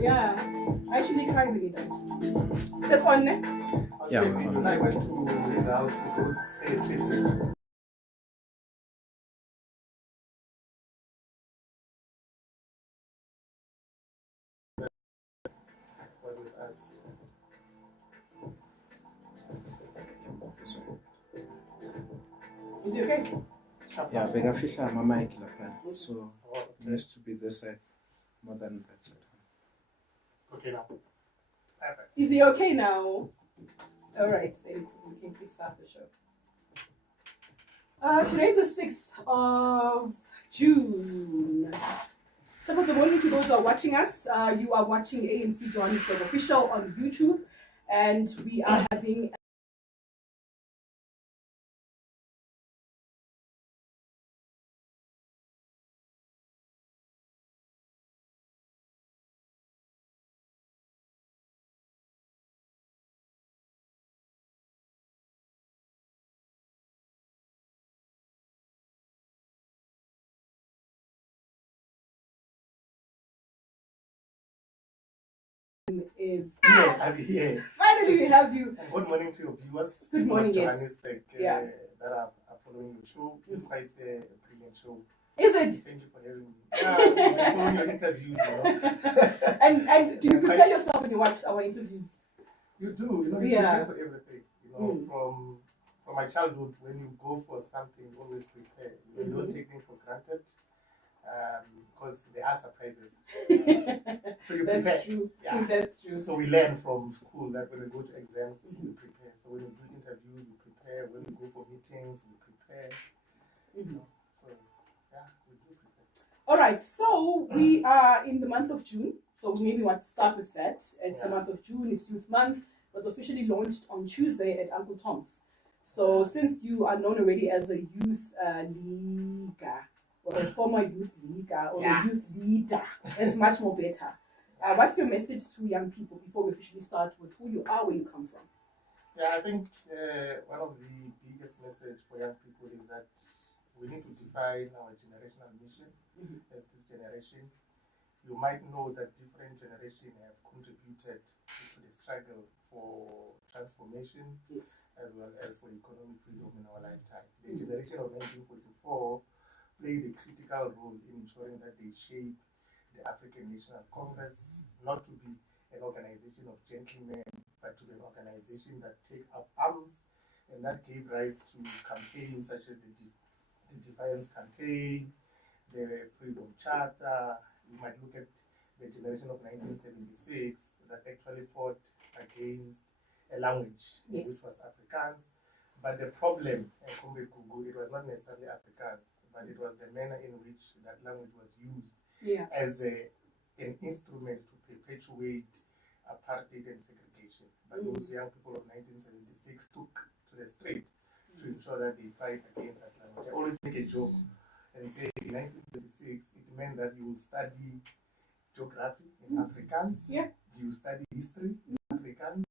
Yeah, I actually cried when you died. That's on, eh? Yeah, When I went to his house to go pay a tribute. Was with us. Is he okay? Yeah, Begafisha Mama Hikilapa. So it used to be this side more than that side. Okay now. Is he okay now? Alright, then we can please start the show. Today's the 6th of June. So good morning to those who are watching us. You are watching ANC Johannesburg Official on YouTube, and we are having is finally we have you. Good morning to your viewers. Good morning, yes. Johannesburg, Yeah. that are following your show. It's quite a brilliant show. Is it? Thank you for having me. Following your interviews, you know. and do you prepare yourself when you watch our interviews? You do, you know, you prepare for everything. You know, from my childhood, when you go for something, you always prepare. You don't take things for granted. Because there are surprises. So you prepare. That's true. Yeah. That's true. So we learn from school that when we go to exams, we prepare. So when we do interviews, we prepare. When we go for meetings, we prepare. You know, so yeah, we do prepare. All right. So we are in the month of June. So maybe we want to start with that. It's the month of June. It's Youth Month. It was officially launched on Tuesday at Uncle Tom's. So since you are known already as a youth leader, or a former youth leader, or a youth leader, it's much more better. What's your message to young people before we officially start with who you are, where you come from? Yeah, I think one of the biggest message for young people is that we need to define our generational mission as this generation. You might know that different generations have contributed to the struggle for transformation, as well as for economic freedom in our lifetime. The generation of 1944 played a critical role in ensuring that they shape the African National Congress not to be an organization of gentlemen, but to be an organization that take up arms, and that gave rise to campaigns such as the Defiance Campaign, the Freedom Charter. You might look at the generation of 1976 that actually fought against a language, which was Afrikaans. But the problem, it was not necessarily Afrikaans, but it was the manner in which that language was used as an instrument to perpetuate apartheid and segregation. But those young people of 1976 took to the street to ensure that they fight against that language. I always make a joke and say in 1976, it meant that you will study geography in Afrikaans, you study history in Afrikaans,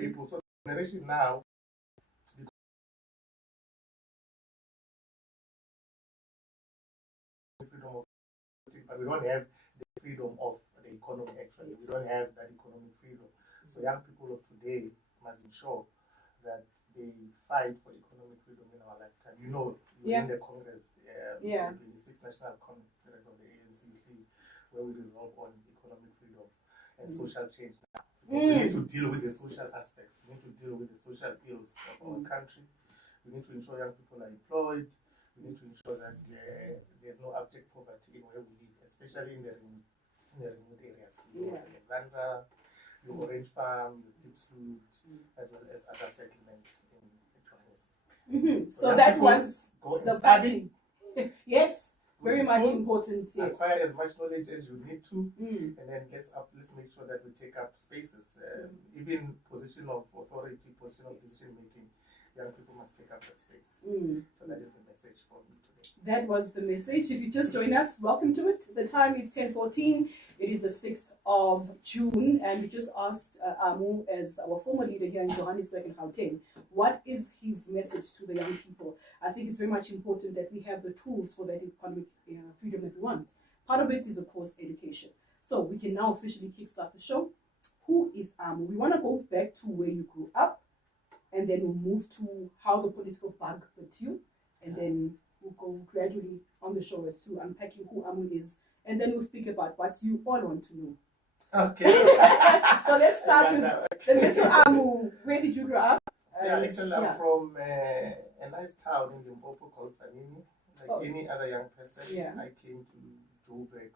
people. So the generation now, freedom of, but we don't have the freedom of the economy. Actually, we don't have that economic freedom. So young people of today must ensure that they fight for economic freedom in our lifetime. You know, in the Congress, the 26th National Congress of the ANC, where we resolve on economic freedom and social change now. We need to deal with the social aspect. We need to deal with the social ills of our country. We need to ensure young people are employed. We need to ensure that there's no abject poverty in where we live, especially in the remote areas. Alexandra, the Orange Farm, the Diepsloot, as well as other settlements in Johannesburg. So that was the party. Yes. Very much important. Acquire as much knowledge as you need to, and then let's make sure that we take up spaces, even position of authority, position of decision making. young people must take up that space. Mm. So that is the message for me today. That was the message. If you just join us, welcome to it. The time is 10:14. It is the 6th of June, and we just asked Amu, as our former leader here in Johannesburg and Gauteng, what is his message to the young people? I think it's very much important that we have the tools for that economic freedom that we want. Part of it is, of course, education. So we can now officially kickstart the show. Who is Amu? We want to go back to where you grew up, and then we'll move to how the political bug hit you, and then we'll go gradually on the show as to unpacking who Amu is, and then we'll speak about what you all want to know. Okay. So let's start with the little Amu. Where did you grow up? Actually, I'm from a nice town in Limpopo called Tzaneen. Like any other young person, I came to Joburg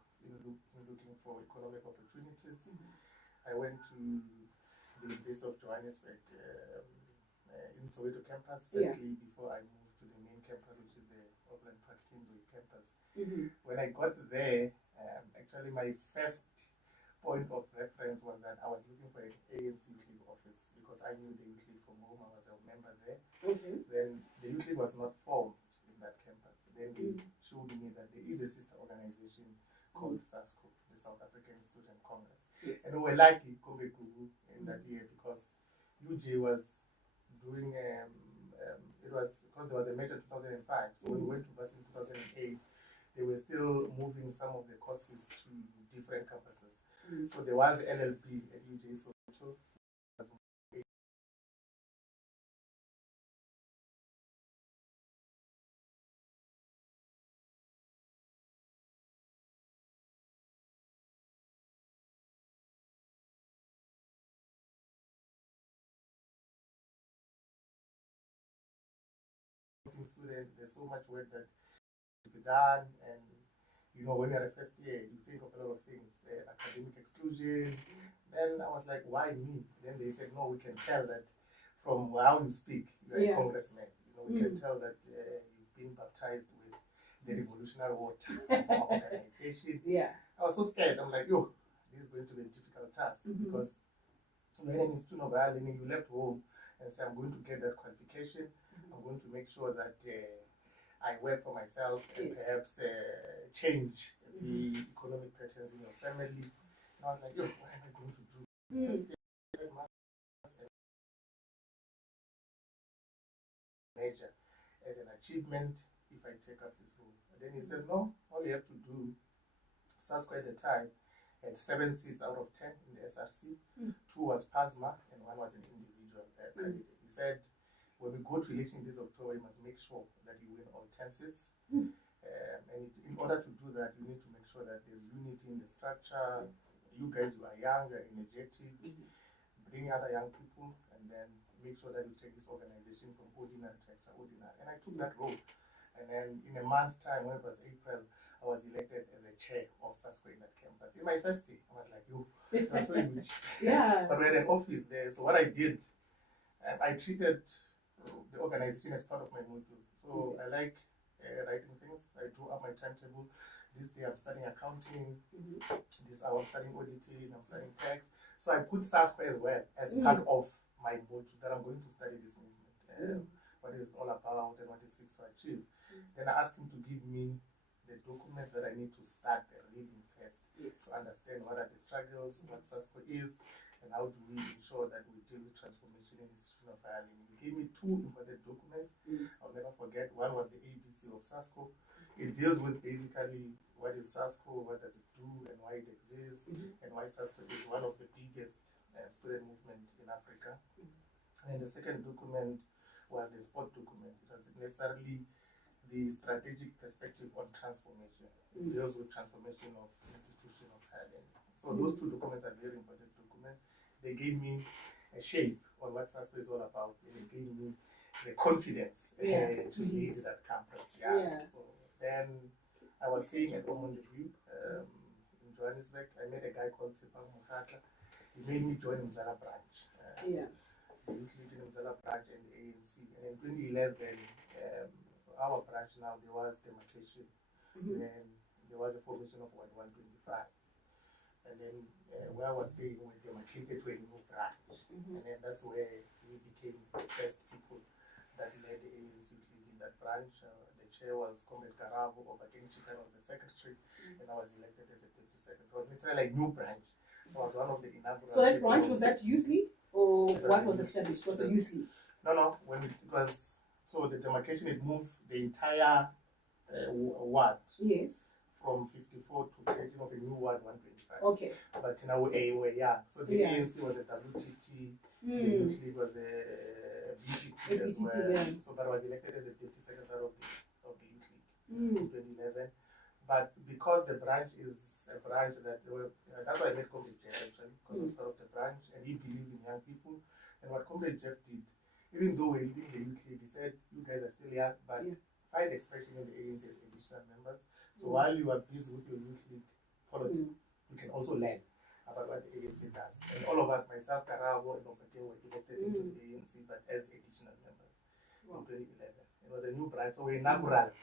looking for economic opportunities. I went to the University of Johannesburg in Soweto campus, before I moved to the main campus, which is the Auckland Park Kingsway campus. When I got there, actually my first point of reference was that I was looking for an ANC youth league office because I knew the youth league from home. I was a member there. Then the youth league was not formed in that campus. Then they showed me that there is a sister organization called SASCO, the South African Student Congress. And we were lucky in that year because UJ was doing it was because there was a major 2005. So when we went to Bus in 2008, they were still moving some of the courses to different campuses. So there was LLB at UJ Soweto. Student, there's so much work that to be done, and when you're a first year, you think of a lot of things, academic exclusion. Then I was like, why me? Then they said, no, we can tell that from how you speak, you're a congressman. We can tell that you've been baptized with the revolutionary water organization. I was so scared. I'm like, yo, this is going to be a difficult task because when an institute of learning, you left home and say, I'm going to get that qualification. I'm going to make sure that I work for myself and perhaps change the economic patterns in your family. And I was like, yo, what am I going to do? Measure as an achievement if I take up this role. And then he says, no, all you have to do, SASCO at the time had 7 seats out of 10 in the SRC. 2 was PASMA and 1 was an individual candidate. He said, when we go to election this October, you must make sure that you win all 10 seats. And in order to do that, you need to make sure that there's unity in the structure. You guys, you are young, you are energetic, bring other young people, and then make sure that you take this organization from ordinary to extraordinary. And I took that role. And then in a month's time, when it was April, I was elected as a chair of SASCO in that campus. In my first day, I was like, yo, that's so huge. But we had an office there. So what I did, I treated the organization as part of my module. So I like writing things. I drew up my timetable. This day I'm studying accounting. This hour I'm studying auditing. I'm studying tax. So I put SASCO as well as part of my module that I'm going to study this movement, what it's all about and what it seeks to achieve. Then I asked him to give me the document that I need to start reading first to understand what are the struggles, what SASCO is, and how do we ensure that we deal with transformation in institution of higher learning. He gave me 2 important documents. I'll never forget. One was the ABC of SASCO. It deals with basically what is SASCO, what does it do, and why it exists, and why SASCO is one of the biggest student movement in Africa. And the second document was the sport document. It wasn't necessarily the strategic perspective on transformation. It deals with transformation of institution of higher learning. So those 2 documents are very important documents. They gave me a shape on what SASCO is all about, and it gave me the confidence to lead that campus. So then I was staying at Omond Review in Johannesburg. I met a guy called Cde Amukelani. He made me join Mzala branch. The youth league in Mzala branch and the ANC. And in 2011, our branch now, there was demarcation. Then there was a formation of Ward 125. And then where I was staying, we demarcated to a new branch. And then that's where we became the first people that led the ANC in that branch. The chair was Comrade Karabo, Obakeng Chikan was the secretary, and I was elected as the deputy secretary. It's like new branch. So I was one of the inaugural. So that branch, was that youth league or what was established? Was a youth league? No. When it was, so the demarcation, it moved the entire ward. Yes. From 54 to creating of a new ward 125. Okay. But in our way, yeah. So the ANC was a WTT, the youth league was a BTT as well. So but I was elected as the deputy secretary of the youth league in 2011. But because the branch is a branch that that's why I met Comrade Jeff actually, because I was part of the branch and he believed in young people. And what Comrade Jeff did, even though we're leading the youth league, he said, you guys are still young, but find expression in the ANC as additional members. So while you are busy with your youth league politics, you can also learn about what the ANC does. And all of us, myself, Karabo, and Obakeng, were elected into the ANC, but as additional members in 2011. It was a new branch, so we're inaugural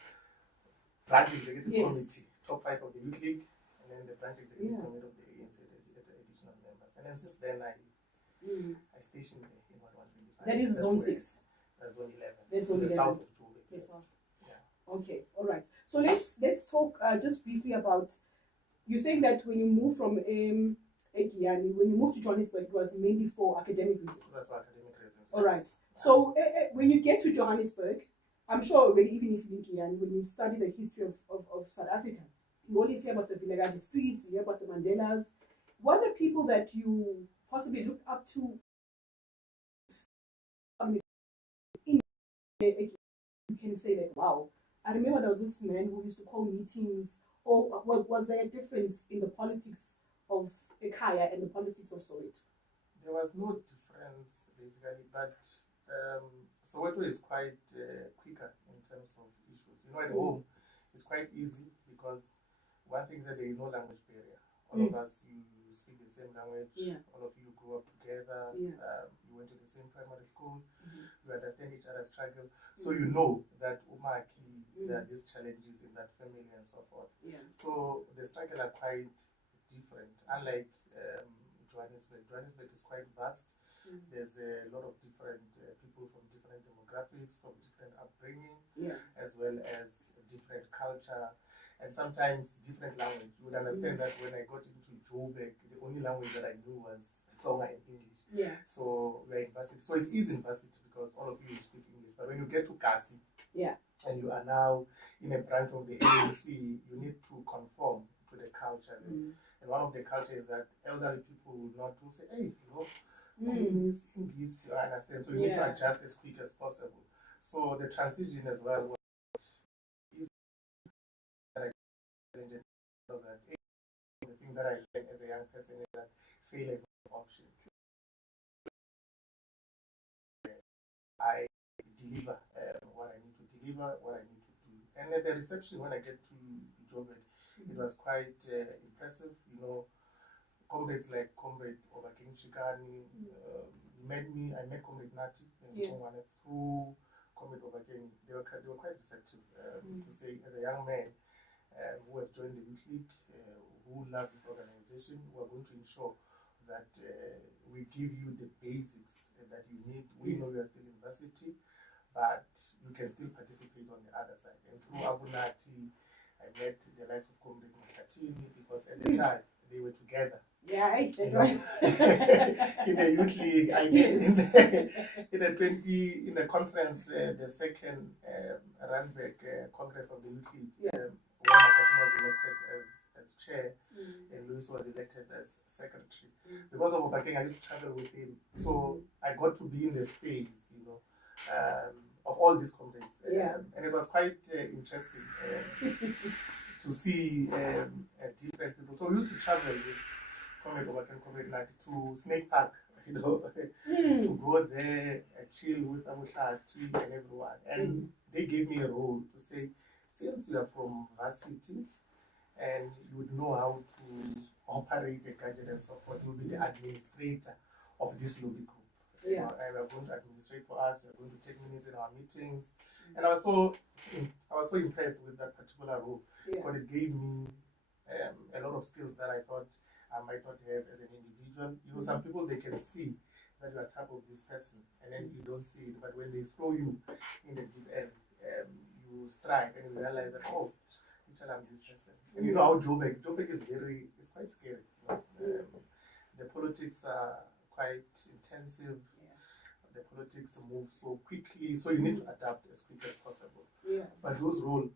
branch executive committee, top 5 of the youth league, and then the branch executive committee of the ANC as additional members. And then since then, I stationed in what was 125. That is zone 6. That's zone 11. That's zone 11. South of Joburg. Yes. Okay, all right. So let's talk just briefly about, you're saying that when you move from Egiyani, when you moved to Johannesburg, it was mainly for academic reasons. That's for academic reasons. All right. So when you get to Johannesburg, I'm sure already, even if you're in Giyani, when you study the history of South Africa, you always hear about the Vilakazi streets, you hear about the Mandelas. What are the people that you possibly look up to in Egiyani? You can say that, wow, I remember there was this man who used to call meetings, or was there a difference in the politics of Ekaya and the politics of Soweto? There was no difference, basically, but Soweto is quite quicker in terms of issues. You know, at home, it's quite easy because one thing is that there is no language barrier. All of us, you speak the same language. All of you grew up together. You went to the same primary school. You understand each other's struggle. So you know that Umaki, there are these challenges in that family and so forth. So the struggle are quite different. Unlike Johannesburg. Johannesburg is quite vast. There's a lot of different people from different demographics, from different upbringing, as well as different culture, and sometimes different language. You would understand that when I got into Joburg, the only language that I knew was Tsonga and English. So we're in varsity. So it's easy in varsity because all of you speak English. But when you get to Kasi, and you are now in a branch of the ANC, you need to conform to the culture. And one of the cultures is that elderly people will not do say, hey, you know, English, you understand. So you need to adjust as quick as possible. So the transition as well was easy. The thing that I learned as a young person is that failure is not an option. I deliver what I need to deliver, what I need to do. And the reception when I get to Joburg, it was quite impressive. You know, comrades like Comrade Obakeng Chikani met me. I met Comrade Nati through Comrade Obakeng. They were quite receptive to say, as a young man who has joined the youth league, who love this organization, we are going to ensure that we give you the basics that you need. We know you are still in varsity, but you can still participate on the other side. And through Abunati, I met the likes of Comrade Makatini because at the time they were together. In the youth league, I met in the conference, the second Randburg Congress of the youth league. When Makatini was elected as chair, and Louis was elected as secretary. Because of Obakeng, I used to travel with him, so I got to be in the space, you know, of all these conferences, and it was quite interesting to see different people. So we used to travel with Comrade Obakeng, Comrade Nati to Snake Park, you know, to go there, chill with Amukelani and everyone, and they gave me a role to say, since you are from varsity and you would know how to operate the gadget and so forth, you will be the administrator of this lobby group. You know, and we are going to administrate for us, we are going to take minutes in our meetings. And I was so impressed with that particular role because it gave me a lot of skills that I thought I might not have as an individual. You know, some people, they can see that you are type of this person, and then you don't see it. But when they throw you in the deep end, you strike and you realize that, oh, I'm this person. And you know how Joburg is it's quite scary. You know? The politics are quite intensive. The politics move so quickly, so you need to adapt as quick as possible. But those roles,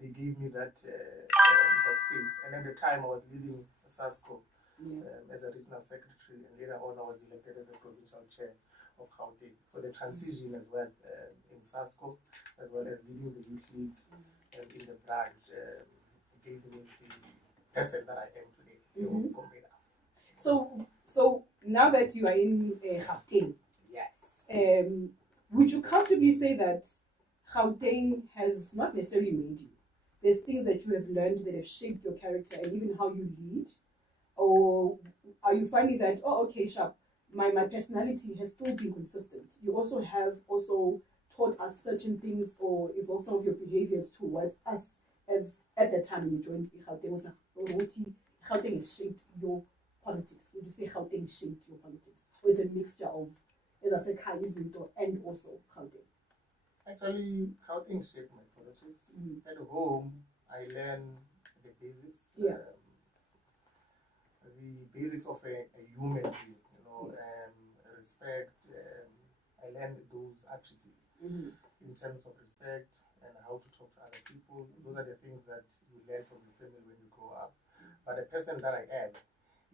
they gave me that space. And at the time, I was leading SASCO as a regional secretary, and later on, I was elected as the provincial chair of Gauteng. So the transition as well in SASCO, as well as leading the youth league in the branch, gave me the person that I am today. So now that you are in Gauteng, would you comfortably say that Gauteng has not necessarily made you? There's things that you have learned that have shaped your character and even how you lead? Or are you finding that, oh, okay, Sharp, my personality has still been consistent? You also have taught us certain things or evolved some of your behaviors towards us as at that time when you joined Gauteng. Gauteng has shaped your politics. Would you say Gauteng shaped your politics? Or is it a mixture of, as I said, and also Gauteng? Actually, Gauteng shaped my politics. At home, I learned the basics. The basics of a human being, you know, respect. I learned those attributes in terms of respect and how to talk to other people. Those are the things that you learn from the family when you grow up. But the person that I am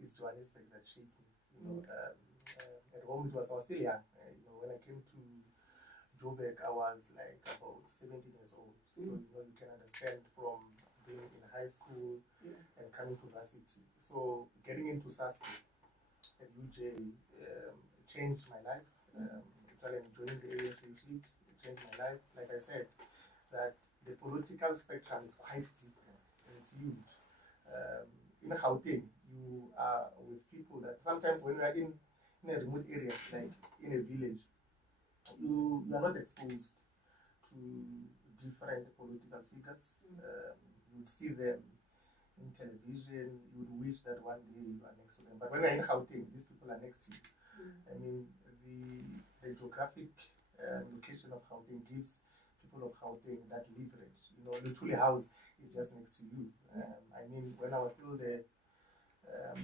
is Johannesburg that shaped me. You know, at home I was still young. You know, when I came to Joburg, I was like about 17 years old. So you know, you can understand from being in high school and coming to varsity. So getting into SASCO at UJ changed my life. Joining the ANC League changed my life. Like I said, that the political spectrum is quite different and it's huge. In Gauteng, you are with people that sometimes when you are in a remote area, like in a village, you are not exposed to different political figures. You would see them in television, you would wish that one day you are next to them. But when you're in Gauteng, these people are next to you. I mean, the geographic location of Gauteng gives people of Gauteng that leverage. You know, Luthuli House is just next to you. I mean, when I was still the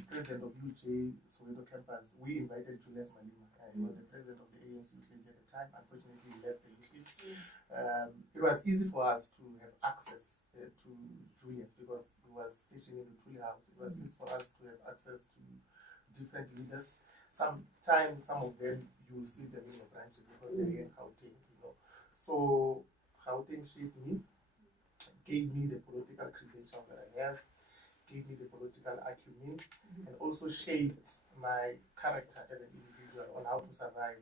president of UJ Soweto campus, we invited Julius Malema. He was the president of the ANC Youth League at the time. Unfortunately, he left the Youth League. It was easy for us to have access to Julius because he was stationed in the Luthuli House. It was easy for us to have access to different leaders. Sometimes some of them you will see them in the branches because they're in Gauteng, you know. So Gauteng shaped me, gave me the political credentials that I have, gave me the political acumen, and also shaped my character as an individual on how to survive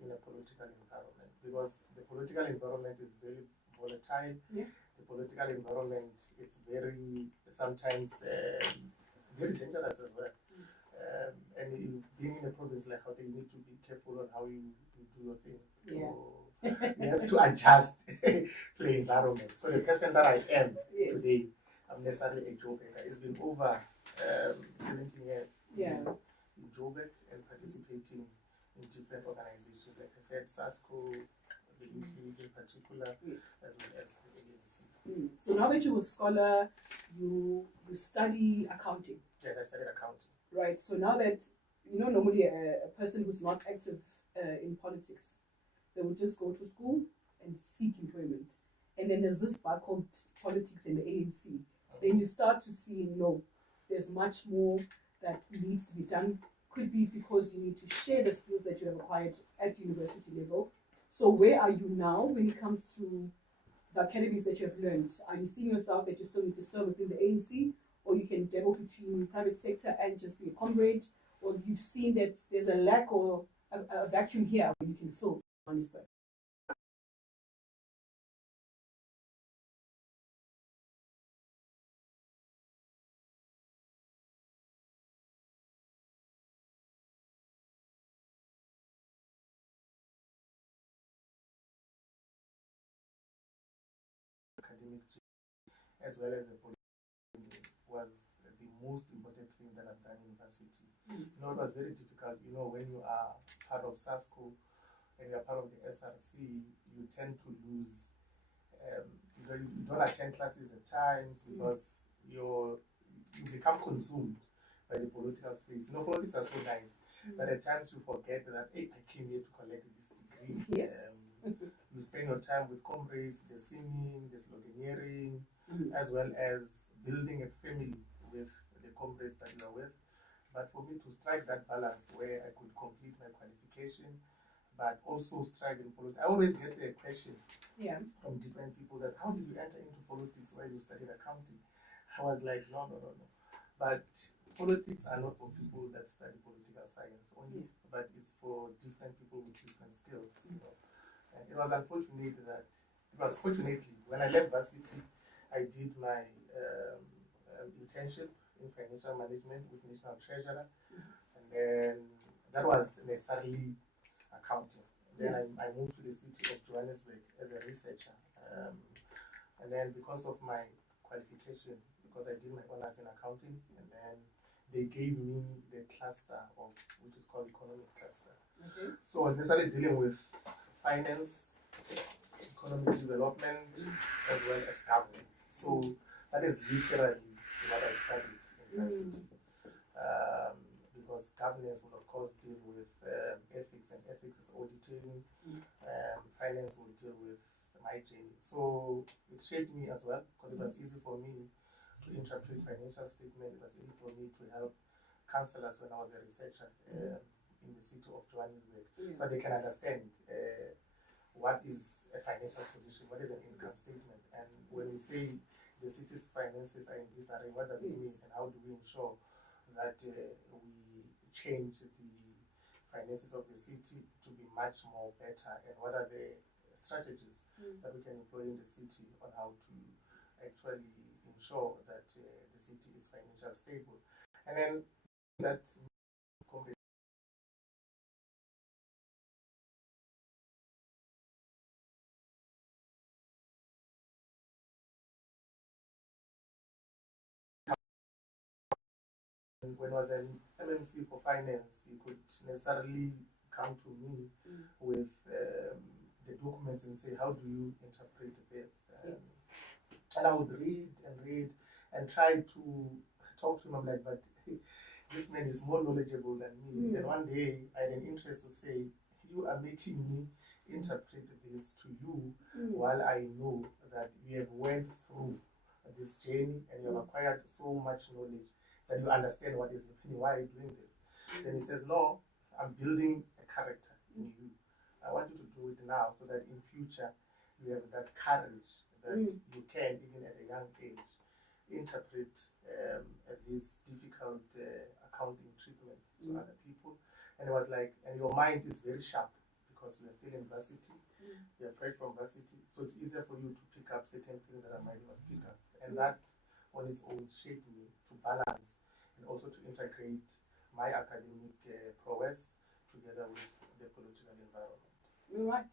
in a political environment. Because the political environment is very volatile. The political environment is very sometimes very dangerous as well. And being in a province like Gauteng, you need to be careful on how you do your thing. So you have to adjust to the environment. So the person that I am today, I'm necessarily a Joburg. It's been over 17 years in Joburg and participating in different organizations, like I said, SASCO, the Youth League in particular, as well as the ANC. So now that you're a scholar, you study accounting. Yeah, I studied accounting. Right. So now that, you know, normally a person who's not active in politics, they would just go to school and seek employment. And then there's this bar called politics in the ANC. Then you start to see, no, there's much more that needs to be done. Could be because you need to share the skills that you have acquired at university level. So where are you now when it comes to the academics that you have learned? Are you seeing yourself that you still need to serve within the ANC, or you can dabble between private sector and just be a comrade, or you've seen that there's a lack or a vacuum here where you can fill on this? Academic as well as the political was the most important thing that I've done in university. You know, it was very difficult. You know, when you are part of SASCO and you are part of the SRC, you tend to lose. You don't attend classes at times because you become consumed by the political space. You know, politics are so nice that at times you forget that, hey, I came here to collect this degree. Yes. You spend your time with comrades, the singing, the sloganeering, as well as building a family with the comrades that you are with. But for me to strike that balance where I could complete my qualification, but also strike in politics, I always get a question from different people that, how did you enter into politics while you studied accounting? I was like, no. But politics are not for people that study political science only, but it's for different people with different skills. You know? And it was fortunately, when I left varsity, I did my internship in financial management with National Treasurer, and then that was necessarily accounting. Then I moved to the city of Johannesburg as a researcher, and then because of my qualification, because I did my honors in accounting, and then they gave me the cluster of which is called economic cluster. So I started dealing with finance, economic development, as well as governance. So that is literally what I studied in university. Because governance will, of course, deal with ethics, and ethics is auditing. Finance will deal with my journey. So it shaped me as well, because it was easy for me to interpret financial statement. It was easy for me to help counselors when I was a researcher in the city of Johannesburg, so they can understand what is a financial position, what is an income statement, and when we say the city's finances are in disarray, what does it mean, and how do we ensure that we change the finances of the city to be much more better, and what are the strategies that we can employ in the city on how to actually ensure that the city is financially stable. And then that when I was an MMC for finance, you could necessarily come to me with the documents and say, how do you interpret this? And I would read and try to talk to him. I'm like, but this man is more knowledgeable than me. Then one day I had an interest to say, you are making me interpret this to you while I know that we have went through this journey and you have acquired so much knowledge that you understand what is happening. Why are you doing this? Then he says, no, I'm building a character in you. I want you to do it now so that in future you have that courage that you can, even at a young age, interpret this difficult accounting treatment to other people. And it was like, and your mind is very sharp because you are still in varsity, you are fresh from varsity, so it's easier for you to pick up certain things that I might not pick up. And that on its own shaped me to balance and also to integrate my academic prowess together with the political environment. All right.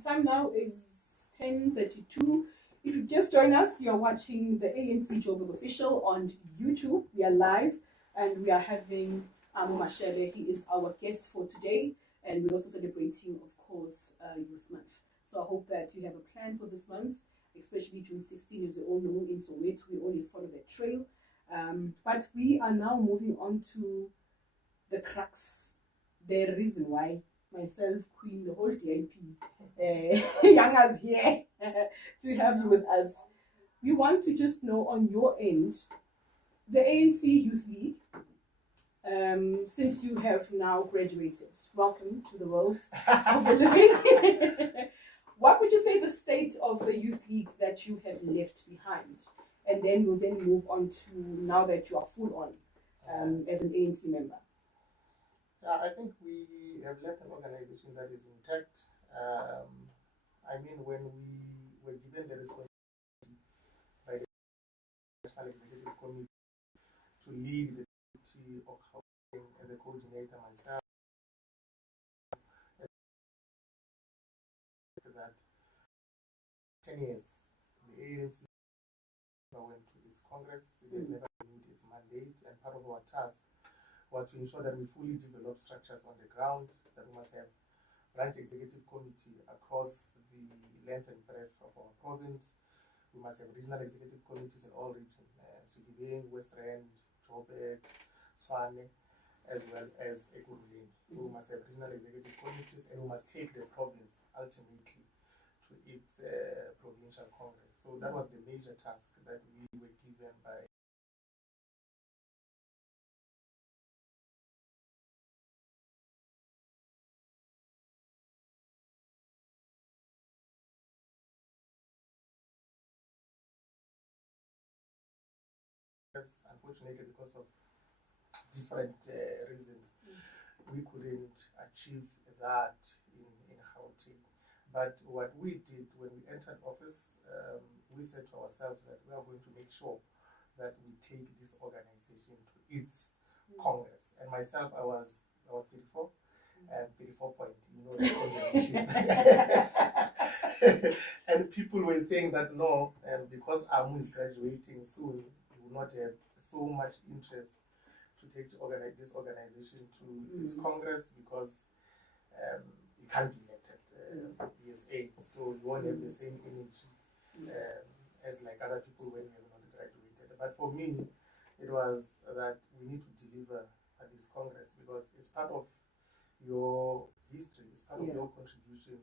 Time now is 10:32. If you've just joined us, you're watching the ANC Joburg Official on YouTube. We are live and we are having Mashele. He is our guest for today, and we're also celebrating, of course, Youth Month. So I hope that you have a plan for this month, especially June 16, as you all know, in Soweto, we always follow that trail. But we are now moving on to the crux, the reason why myself, Queen, the whole DIP, Youngers here to have you with us. We want to just know on your end, the ANC Youth League, since you have now graduated, welcome to the world of the living. What would you say is the state of the Youth League that you have left behind? And then we'll move on to now that you are full on as an ANC member. I think we have left an organization that is intact. I mean, when we were given the responsibility by the National Executive Committee to lead the committee of housing as a coordinator myself, that 10 years, the ANC went to its Congress, it has never renewed its mandate, and part of our task was to ensure that we fully develop structures on the ground, that we must have branch executive committee across the length and breadth of our province. We must have regional executive committees in all regions, Cde, West Rand, Joburg, Tshwane, as well as Ekurhuleni. So we must have regional executive committees, and we must take the province ultimately to its provincial congress. So that was the major task that we were given by unfortunately, because of different reasons, we couldn't achieve that in Gauteng. But what we did when we entered office, we said to ourselves that we are going to make sure that we take this organization to its congress. And myself, I was 34, and 34 point, the organization. And people were saying that no, and because Amu is graduating soon, he will not have so much interest to take this organization to its congress because he can't be elected BSA, so you won't have the same energy as like other people when you have not graduated. But for me, it was that we need to deliver at this congress because it's part of your history, it's part of your contribution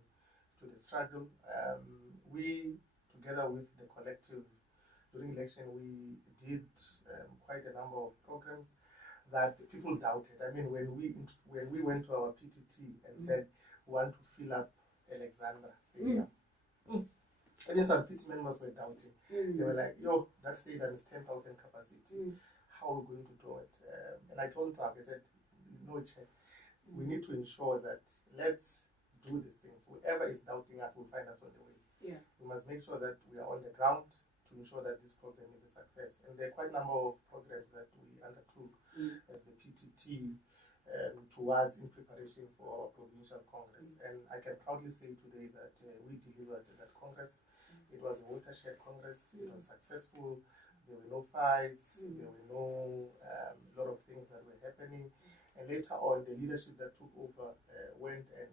to the struggle. We, together with the collective, during election, we did quite a number of programs that people doubted. I mean, when we went to our PTT and said we want to fill up Alexandra Stadium, I think some PT members were doubting. They were like, "Yo, that stadium is 10,000 capacity. How are we going to do it?" And I told Tag, I said, "No, Chair, we need to ensure that let's do these things. Whoever is doubting us will find us on the way. We must make sure that we are on the ground to ensure that this program is a success." And there are quite a number of programs that we undertook as the PTT towards in preparation for our provincial congress. And I can proudly say today that we delivered at that congress. It was a watershed congress. It was successful. There were no fights. There were no lot of things that were happening. And later on, the leadership that took over went and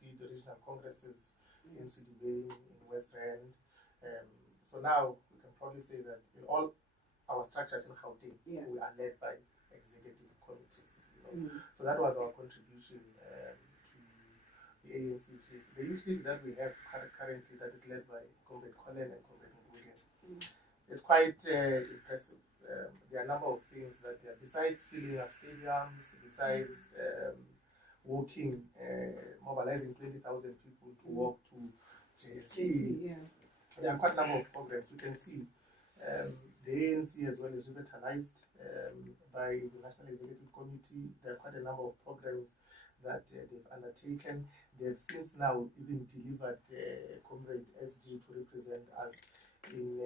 did the regional congresses in Cde, in West Rand. So now we can probably say that in all our structures in Gauteng, we are led by executive committees. So that was our contribution to the ANC chief. The youth league that we have currently that is led by Comrade Colin and Comrade William. It's quite impressive. There are a number of things that there, besides filling up stadiums, besides walking, mobilizing 20,000 people to walk to JSE. There are quite a number of programs. You can see the ANC as well is revitalized by the National Executive Committee. There are quite a number of programs that they've undertaken. They've since now even delivered Comrade SG to represent us in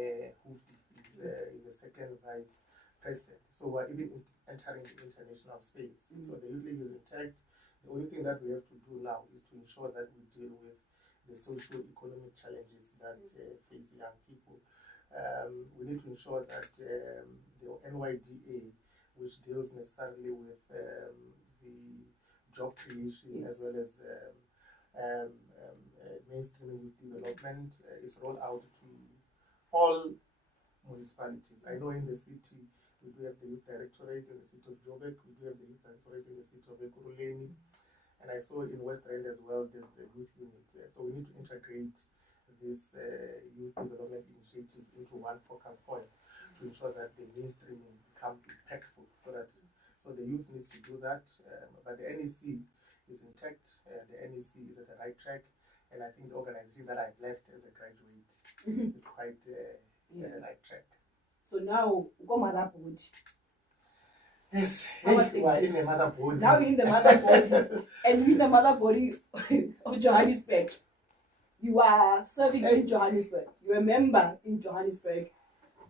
Hoofdi. He's the second vice president. So we're even entering the international space. So the youth league is intact. The only thing that we have to do now is to ensure that we deal with the socio-economic challenges that face young people. We need to ensure that the NYDA, which deals necessarily with the job creation as well as mainstreaming youth development, is rolled out to all municipalities. I know in the city we do have the youth directorate in the city of Joburg, we do have the youth directorate in the city of Ekurhuleni, and I saw in West Rand as well there's the youth unit. So we need to integrate this youth development initiative into one focal point to ensure that the mainstreaming become impactful. So the youth needs to do that, but the NEC is intact. The NEC is at the right track, and I think the organization that I've left as a graduate is quite at the right track. So now, go mother board. Yes, we are in the mother body. Now in the mother body, and with the mother body of Johannesburg. You are serving in Johannesburg. You're a member in Johannesburg.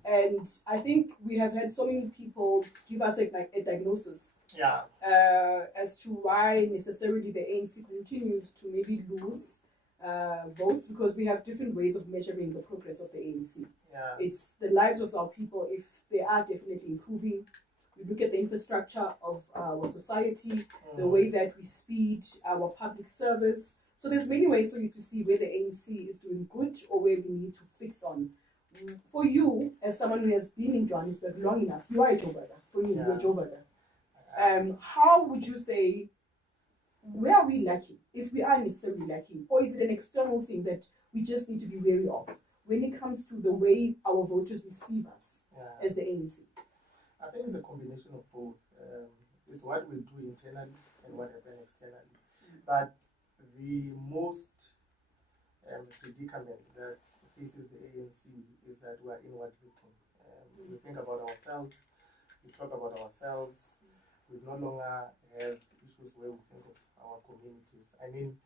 And I think we have had so many people give us a diagnosis as to why necessarily the ANC continues to maybe lose votes, because we have different ways of measuring the progress of the ANC. It's the lives of our people. If they are definitely improving, we look at the infrastructure of our society, the way that we speed our public service. So there's many ways for you to see where the ANC is doing good or where we need to fix on. For you, as someone who has been in Johannesburg long enough, you are a Joburger. For you, you're a Joburger. How would you say, where are we lacking, if we are necessarily lacking, or is it an external thing that we just need to be wary of when it comes to the way our voters receive us as the ANC? I think it's a combination of both. It's what we do internally and what happens externally. But the most predicament that faces the ANC is that we are inward looking. We think about ourselves, we talk about ourselves, we no longer have issues where we think of our communities. I mean,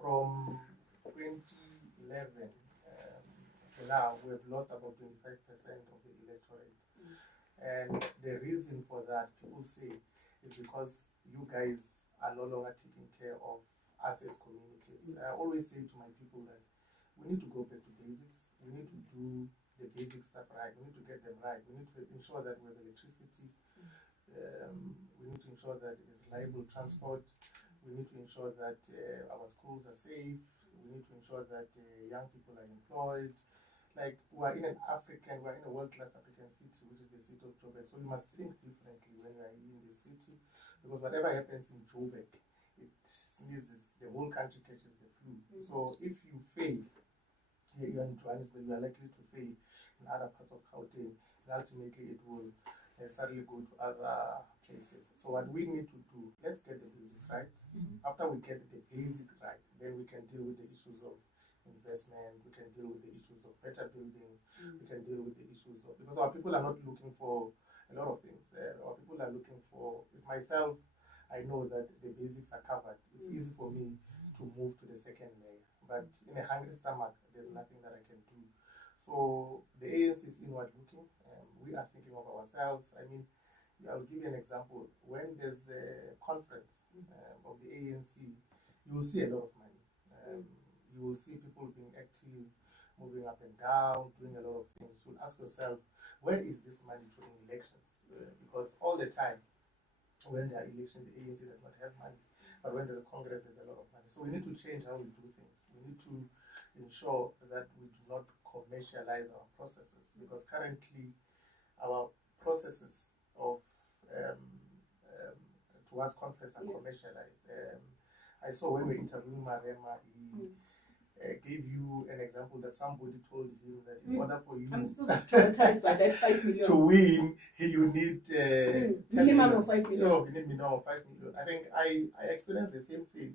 from 2011 to now, we have lost about 25% of the electorate. And the reason for that, people say, is because you guys are no longer taking care of us as communities. I always say to my people that we need to go back to basics. We need to do the basic stuff right. We need to get them right. We need to ensure that we have electricity. We need to ensure that there's reliable transport. We need to ensure that our schools are safe. We need to ensure that young people are employed. Like, we're in a world-class African city, which is the city of Joburg. So you must think differently when you are in the city, because whatever happens in Joburg, it sneezes, the whole country catches the flu. So if you fail, you are in Johannesburg, you are likely to fail in other parts of Gauteng, and ultimately it will suddenly go to other places. So what we need to do, let's get the basics right. After we get the basic right, then we can deal with the issues of investment, we can deal with the issues of better buildings, we can deal with the issues of, because our people are not looking for a lot of things. Our people are looking for, with myself, I know that the basics are covered. It's easy for me to move to the second layer. But in a hungry stomach, there's nothing that I can do. So the ANC is inward looking. We are thinking of ourselves. I mean, I'll give you an example. When there's a conference of the ANC, you will see a lot of money. You will see people being active, moving up and down, doing a lot of things. You'll ask yourself, where is this money during elections? Because all the time, when there are elections, the ANC does not have money. But when there's a Congress, there's a lot of money. So we need to change how we do things. We need to ensure that we do not commercialize our processes, because currently our processes of towards conference are commercialized. I saw when we were interviewing Marema, he gave you an example that somebody told him that in order for you I'm still traumatized by that 5 million. to win, you need minimum of 5 million. No, you need minimum of 5 million. I think I experienced the same thing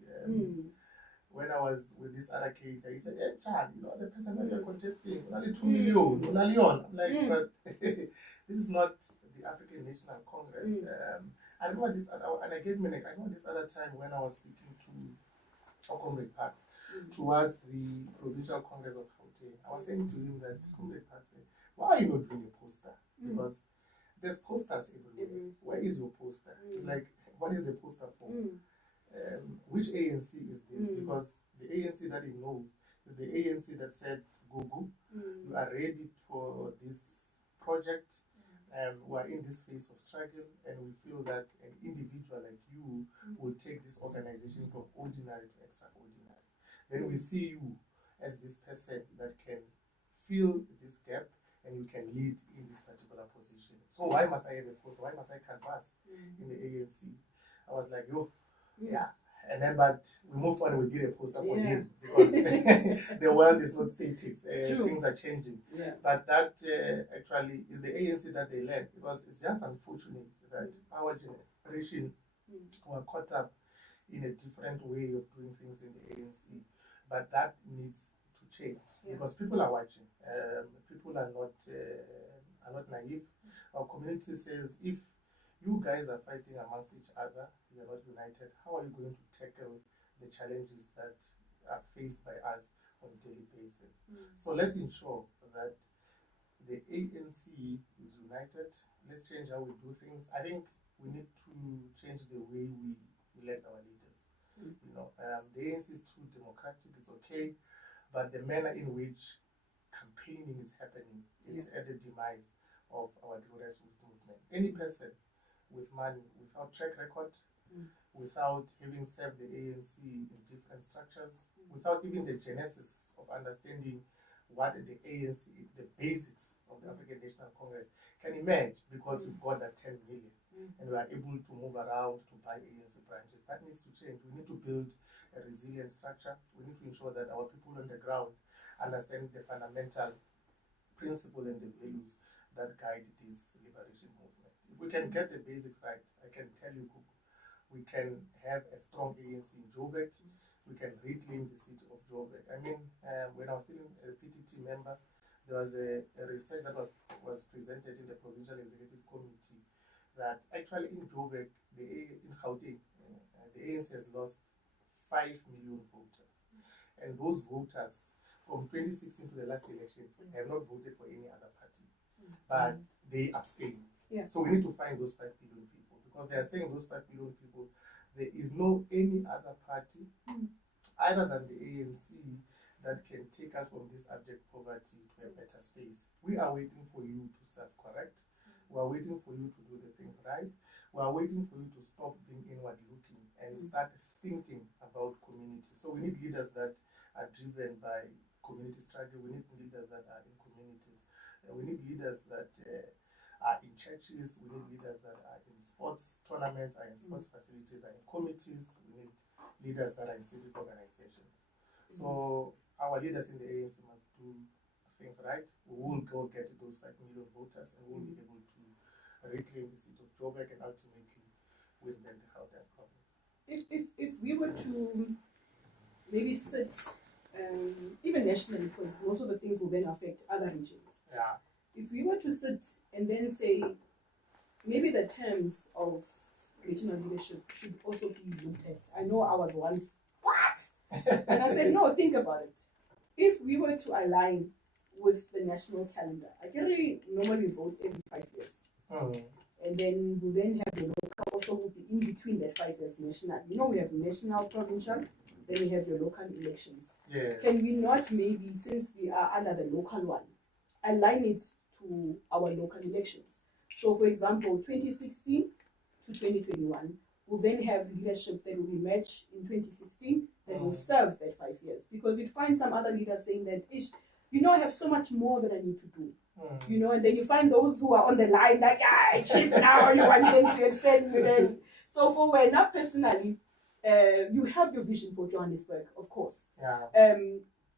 when I was with this other kid. He said, "Hey, Chad, you know the person that you're contesting, only 2 million, I'm like, but this is not the African National Congress. I remember this, and I gave me, I know this other time when I was speaking to Comrade Parks towards the Provincial Congress of Gauteng. I was saying to him that Comrade Parks said, why are you not doing a poster? Because there's posters everywhere. Where is your poster? Like, what is the poster for? Which ANC is this? Because the ANC that he knows is the ANC that said, Google, you are ready for this project. We are in this phase of struggle, and we feel that an individual like you will take this organization from ordinary to extraordinary. Then we see you as this person that can fill this gap, and you can lead in this particular position. So why must I have a post? Why must I canvass in the ANC? I was like, yo, yeah. And then, but we moved on and we did a poster for him, because the world is not static. Things are changing. But that actually is the ANC that they led, because it's just unfortunate that our generation were caught up in a different way of doing things in the ANC. But that needs to change, because people are watching. People are not naive. Our community says, if you guys are fighting amongst each other, you are not united, how are you going to tackle the challenges that are faced by us on a daily basis? So let's ensure that the ANC is united. Let's change how we do things. I think we need to change the way we elect our leaders. You know, the ANC is too democratic, it's okay, but the manner in which campaigning is happening is at the demise of our glorious movement. Any person with money without track record, without having served the ANC in different structures, without even the genesis of understanding what the ANC, the basics of the African National Congress can emerge, because we've got that 10 million and we are able to move around to buy ANC branches. That needs to change. We need to build a resilient structure. We need to ensure that our people on the ground understand the fundamental principle and the values that guide this liberation movement. If we can get the basics right, I can tell you, we can have a strong ANC in Joburg. We can reclaim the city of Joburg. I mean, when I was still a PTT member, there was a research that was presented in the Provincial Executive Committee that actually in Joburg, in Gauteng, the ANC has lost 5 million voters. And those voters, from 2016 to the last election, have not voted for any other party, but they abstained. Yeah. So we need to find those 5 billion people, because they are saying those 5 billion people, there is no any other party other than the ANC that can take us from this abject poverty to a better space. We are waiting for you to self-correct. We are waiting for you to do the things right. We are waiting for you to stop being inward looking and start thinking about community. So we need leaders that are driven by community struggle. We need leaders that are in communities. We need leaders that are in churches. We need leaders that are in sports tournaments, are in sports facilities, are in committees. We need leaders that are in civic organizations. So our leaders in the ANC must do things right. We will go get those 5 million voters, and we'll be able to reclaim the seat of Joburg and ultimately win them the Gauteng province. If we were to maybe sit, even nationally, because most of the things will then affect other regions. Yeah. If we were to sit and then say, maybe the terms of regional leadership should also be looked at. I know I was once, what? And I said, no, think about it. If we were to align with the national calendar, I can really normally vote every 5 years. And then we then have the local also will be in between that 5 years national. You know, we have national, provincial, then we have your local elections. Yes. Can we not maybe, since we are under the local one, align it to our local elections? So for example, 2016 to 2021, we'll then have leadership that will emerge in 2016 that will serve that 5 years. Because you'd find some other leaders saying that, you know, I have so much more that I need to do. You know, and then you find those who are on the line like, chief, now you want them to extend me then. So for when not personally, you have your vision for Johannesburg, of course. Yeah.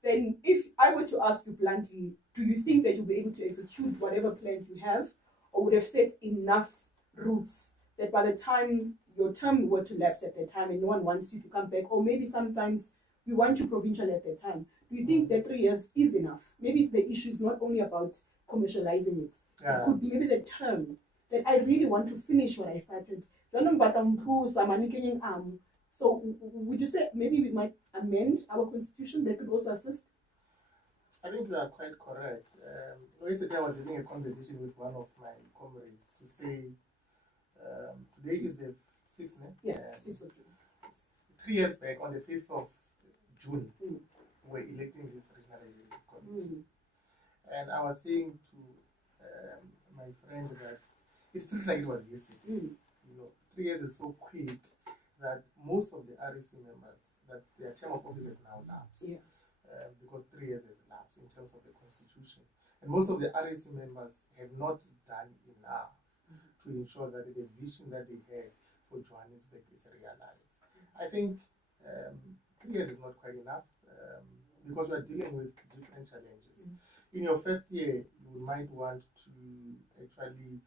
Then if I were to ask you bluntly, do you think that you'll be able to execute whatever plans you have, or would have set enough routes that by the time your term were to lapse at that time and no one wants you to come back, or maybe sometimes we want you provincial at that time, do you think that 3 years is enough? Maybe the issue is not only about commercializing it. Yeah. It could be maybe the term that I really want to finish what I started. So would you say maybe we might amend our constitution that could also assist? I think you are quite correct. Yesterday I was having a conversation with one of my comrades to say, today is the 6th, Yeah, 6th of June. 3 years back, on the 5th of June, we're electing this regional executive committee. And I was saying to my friend that it feels like it was yesterday. You know, 3 years is so quick that most of the REC members, that their term of office is now lapsed. Yeah. Because 3 years has lapsed in terms of the constitution. And most of the REC members have not done enough to ensure that the vision that they had for Johannesburg is realized. I think 3 years is not quite enough because we are dealing with different challenges. In your first year, you might want to actually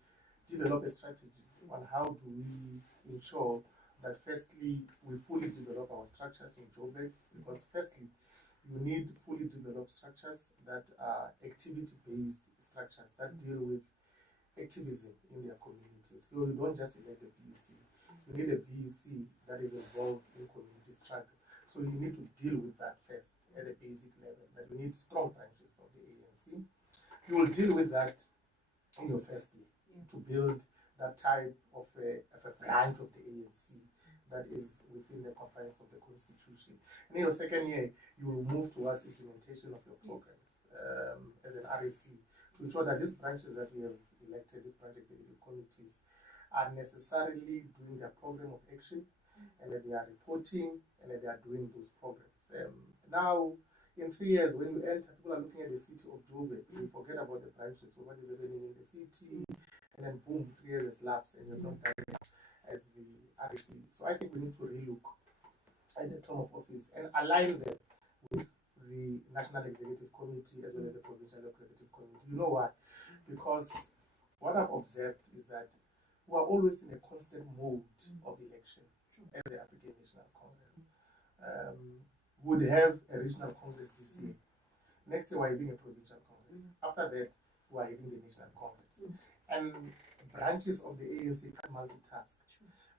develop a strategy on how do we ensure that firstly, we fully develop our structures in Joburg, because firstly, you need fully developed structures that are activity-based structures that deal with activism in their communities. So you don't just elect a VEC. You need a VEC that is involved in community struggle. So you need to deal with that first at a basic level, that you need strong branches of the ANC. You will deal with that in your first year to build that type of a branch of the ANC that is within the confines of the constitution. And in your second year, you will move towards implementation of your programs as an REC to ensure that these branches that we have elected, these branch executive committees, are necessarily doing their program of action, and that they are reporting, and that they are doing those programs. Now, in 3 years, when you enter, people are looking at the city of Joburg. You forget about the branches, so what is happening in the city, and then boom, 3 years has lapsed, and you're not done as the REC. So I think we need to relook at the term of office and align them with the National Executive Committee as well as the Provincial Executive Committee. You know why? Because what I've observed is that we are always in a constant mode of election as the African National Congress. Would have a regional congress this year. Next year, we're having a provincial congress. After that, we're having the national congress. And branches of the ANC can multitask.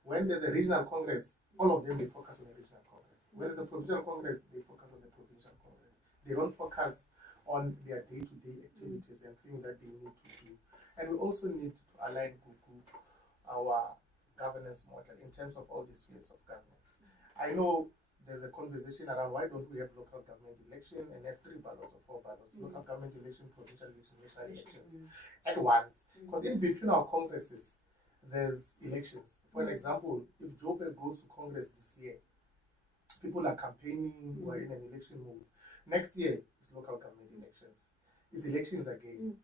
When there's a regional congress, all of them, they focus on the regional congress. When there's a provincial congress, they focus on the provincial congress. They don't focus on their day-to-day activities and things that they need to do. And we also need to align our governance model in terms of all these spheres of governance. I know there's a conversation around why don't we have local government election and have 3 ballots or 4 ballots, local government election, provincial election, national elections at once. Because in between our congresses, there's elections. For an example, if Joburg goes to Congress this year, people are campaigning, we're in an election mode. Next year is local government elections. It's elections again.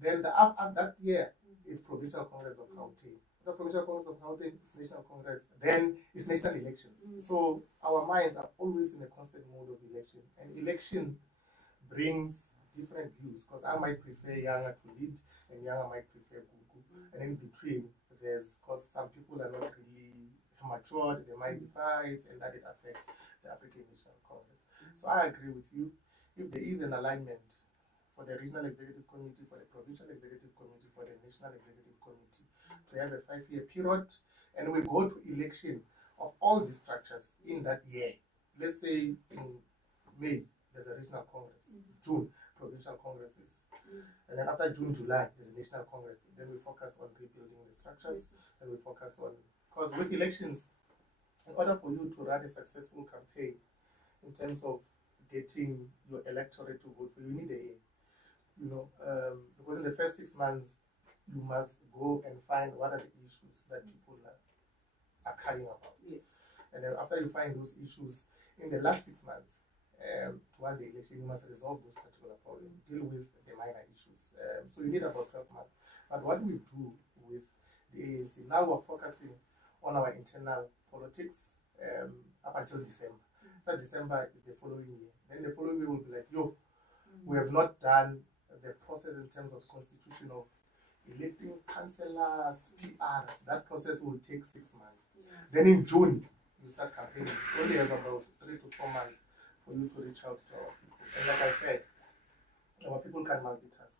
Then after that year is provincial congress of Gauteng. The provincial congress of Gauteng is national congress. Then it's national elections. So our minds are always in a constant mode of election. And election brings different views, because I might prefer Yanga to lead and Yanga might prefer Gugu. And in between, because some people are not really matured, there might be fights, and that it affects the African National Congress. So I agree with you. If there is an alignment for the Regional Executive Committee, for the Provincial Executive Committee, for the National Executive Committee, to have a 5-year period, and we go to election of all the structures in that year. Let's say in May, there's a regional congress, June, provincial congresses, and then after June, July, there's a national congress. Then we focus on rebuilding the structures, and we focus on, because with elections, in order for you to run a successful campaign in terms of getting your electorate to vote for you, need a year. Because in the first 6 months, you must go and find what are the issues that people are caring about. And then after you find those issues, in the last 6 months, towards the election, you must resolve those particular problems, deal with the minor issues. So you need about 12 months. But what we do with the ANC, now we're focusing on our internal politics up until December. After December is the following year. Then the following year will be like, we have not done the process in terms of constitution of electing councillors, PRs. That process will take 6 months. Then in June, you start campaigning. You only have about 3 to 4 months for you to reach out to our people. And like I said, our people can multitask,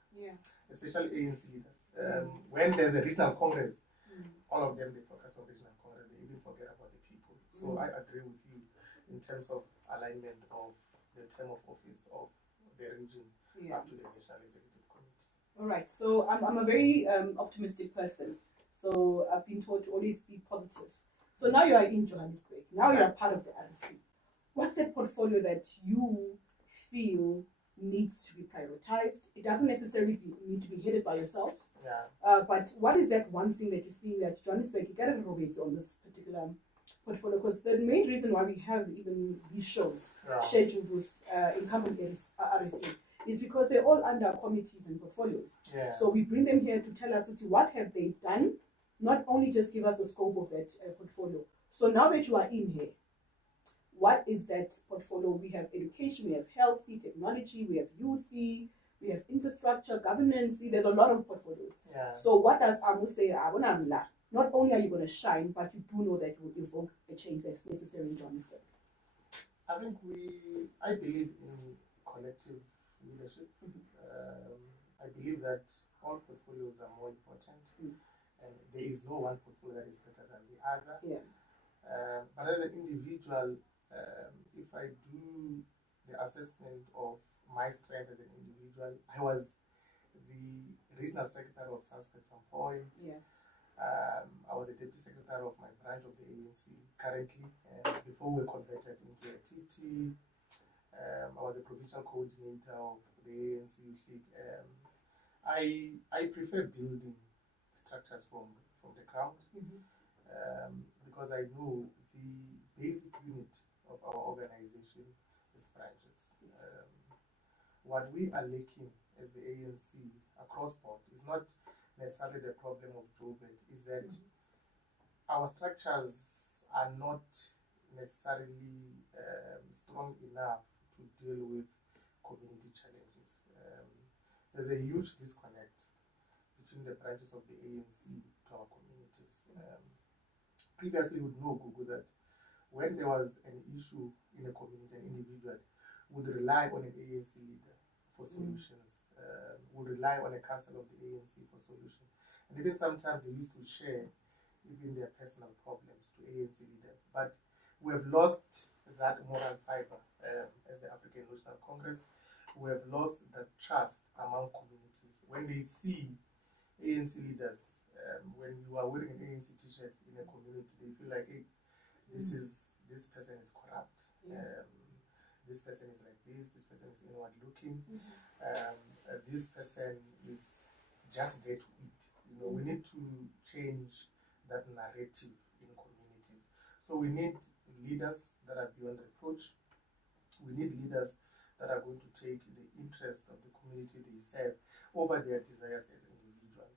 especially ANC leaders. When there's a regional congress, all of them, they focus on regional congress. They even forget about the people. So I agree with you in terms of alignment of the term of office of the region up to the National Executive Committee. All right. So I'm a very optimistic person. So I've been taught to always be positive. So now you are in Johannesburg. Now you're a part of the RC. What's that portfolio that you feel needs to be prioritized? It doesn't necessarily need to be headed by yourselves. But what is that one thing that you see that Johannesburg, you got to innovate on this particular portfolio? Because the main reason why we have even these shows scheduled with incumbent RC is because they're all under committees and portfolios. So we bring them here to tell us what have they done, not only just give us the scope of that portfolio. So now that you are in here, what is that portfolio? We have education, we have healthy, technology, we have youthy, we have infrastructure, governance. There's a lot of portfolios. So what does Amu say? Not only are you going to shine, but you do know that you will evoke a change that's necessary in Johannesburg. I think I believe in collective leadership. I believe that all portfolios are more important, and there is no one portfolio that is better than the other. But as an individual, if I do the assessment of my strength as an individual, I was the regional secretary of SASP at some point. I was the deputy secretary of my branch of the ANC currently, before we were converted into a TT. I was the provincial coordinator of the ANC Youth League. I prefer building structures from from the ground, because I know the basic unit of our organization is branches. What we are lacking as the ANC across board is not necessarily the problem of Joburg, is that our structures are not necessarily strong enough to deal with community challenges. There's a huge disconnect between the branches of the ANC to our communities. Previously, we would know, Gugu, that when there was an issue in a community, an individual would rely on an ANC leader for solutions, would rely on a council of the ANC for solutions. And even sometimes they used to share even their personal problems to ANC leaders. But we have lost that moral fiber as the African National Congress. We have lost that trust among communities. When they see ANC leaders, when you are wearing an ANC t-shirt in a community, they feel like, hey, this person is corrupt. This person is like this person is inward looking. This person is just there to eat. You know, we need to change that narrative in communities. So we need leaders that are beyond reproach. We need leaders that are going to take the interest of the community they serve over their desires as individuals.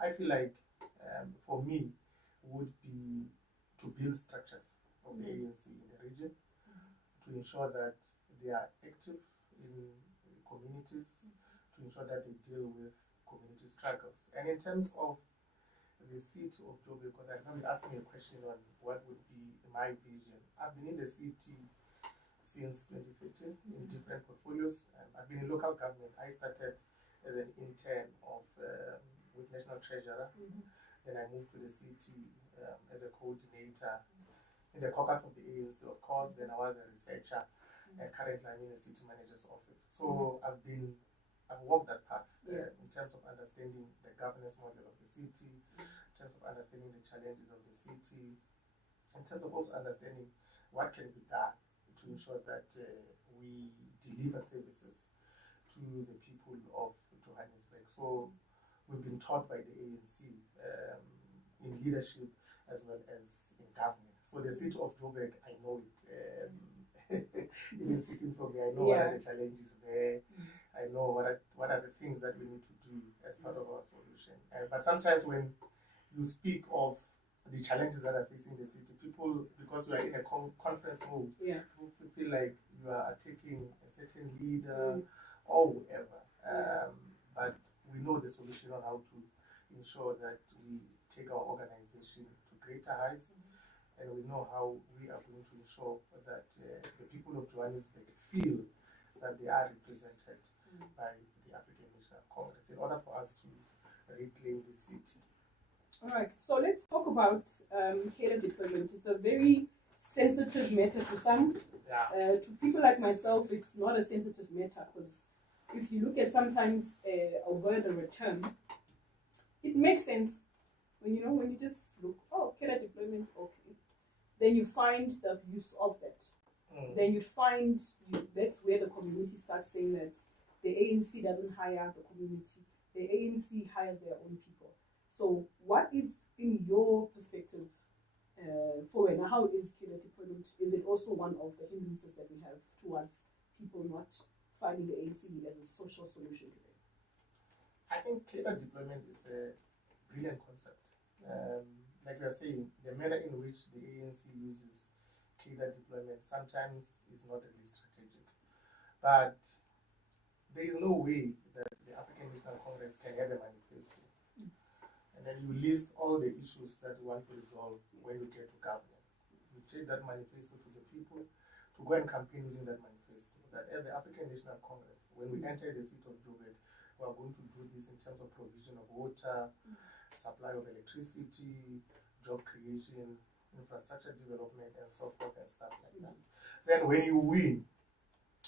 I feel like, for me, would be to build structures of the ANC in the region, to ensure that they are active in communities, to ensure that they deal with community struggles. And in terms of the seat of Joburg, because I know you asked me a question on what would be my vision. I've been in the city since 2015 in different portfolios. I've been in local government. I started as an intern of with National Treasurer. Then I moved to the city as a coordinator in the caucus of the ANC, of course. Then I was a researcher, and currently I'm in the city manager's office. So I've walked that path in terms of understanding the governance model of the city, in terms of understanding the challenges of the city, in terms of also understanding what can be done to ensure that we deliver services to the people of Johannesburg. So we've been taught by the ANC in leadership as well as in government. So the city of Joburg, I know it. Even sitting from here, I know what are the challenges there. I know what are the things that we need to do as part of our solution. But sometimes when you speak of the challenges that are facing the city, people, because we are in a conference mode, people feel like you are taking a certain leader or whoever. But we know the solution on how to ensure that we take our organization to greater heights, and we know how we are going to ensure that the people of Johannesburg feel that they are represented by the African National Congress in order for us to reclaim the city. All right, so let's talk about cadre deployment. It's a very sensitive matter to some. To people like myself, it's not a sensitive matter, because if you look at sometimes a word or a term, it makes sense when you just look, oh, cadre deployment, okay. Then you find the use of that. Then you find that's where the community starts saying that the ANC doesn't hire the community. The ANC hires their own people. So what is, in your perspective, for how is cadre deployment? Is it also one of the hindrances that we have towards people not finding the ANC as a social solution today? I think cadre deployment is a brilliant concept. Like we are saying, the manner in which the ANC uses cadre deployment sometimes is not really strategic. But there is no way that the African National Congress can have a manifesto and then you list all the issues that you want to resolve when you get to governance. You take that manifesto to the people to go and campaign using that manifesto. That as the African National Congress, when we enter the seat of Joburg, we are going to do this in terms of provision of water, supply of electricity, job creation, infrastructure development, and so forth and stuff like that. Then when you win,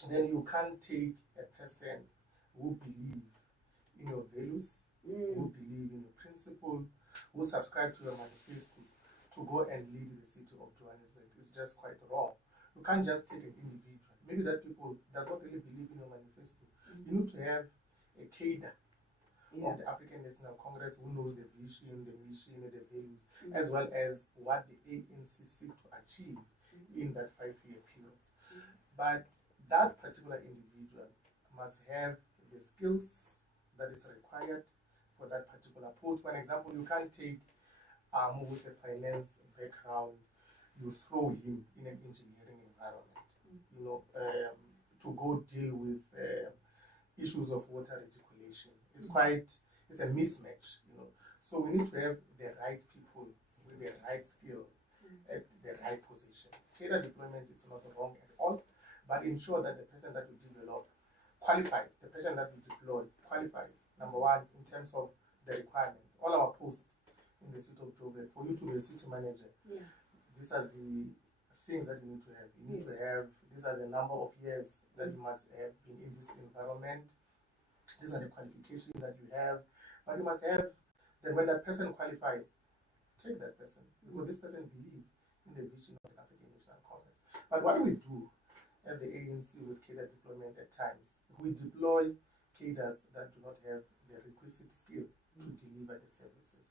then you can't take a person who believes in your values, who believe in the principle, who subscribe to your manifesto to go and lead the city of Johannesburg. It's just quite wrong. You can't just take an individual. Maybe that people does not really believe in your manifesto. You need to have a cadre of the African National Congress, who knows the vision, the mission, the values, as well as what the ANC seek to achieve in that 5-year period. But that particular individual must have the skills that is required for that particular post. For example, you can't take with a finance background, you throw him in an engineering environment, to go deal with issues of water reticulation. It's a mismatch, So we need to have the right people with the right skill at the right position. Cadre deployment is not wrong at all, but ensure that the person that we develop qualifies, the person that we deploy qualifies, number one, in terms of the requirement. All our posts in the city of Joburg, for you to be a city manager, these are the things that you need to have. You need to have, these are the number of years that you must have been in this environment. These are the qualifications that you have. But you must have that when that person qualifies, take that person, because this person believes in the vision of the African National Congress. But what do we do as the ANC with cadre deployment at times? We deploy cadres that do not have the requisite skill to deliver the services.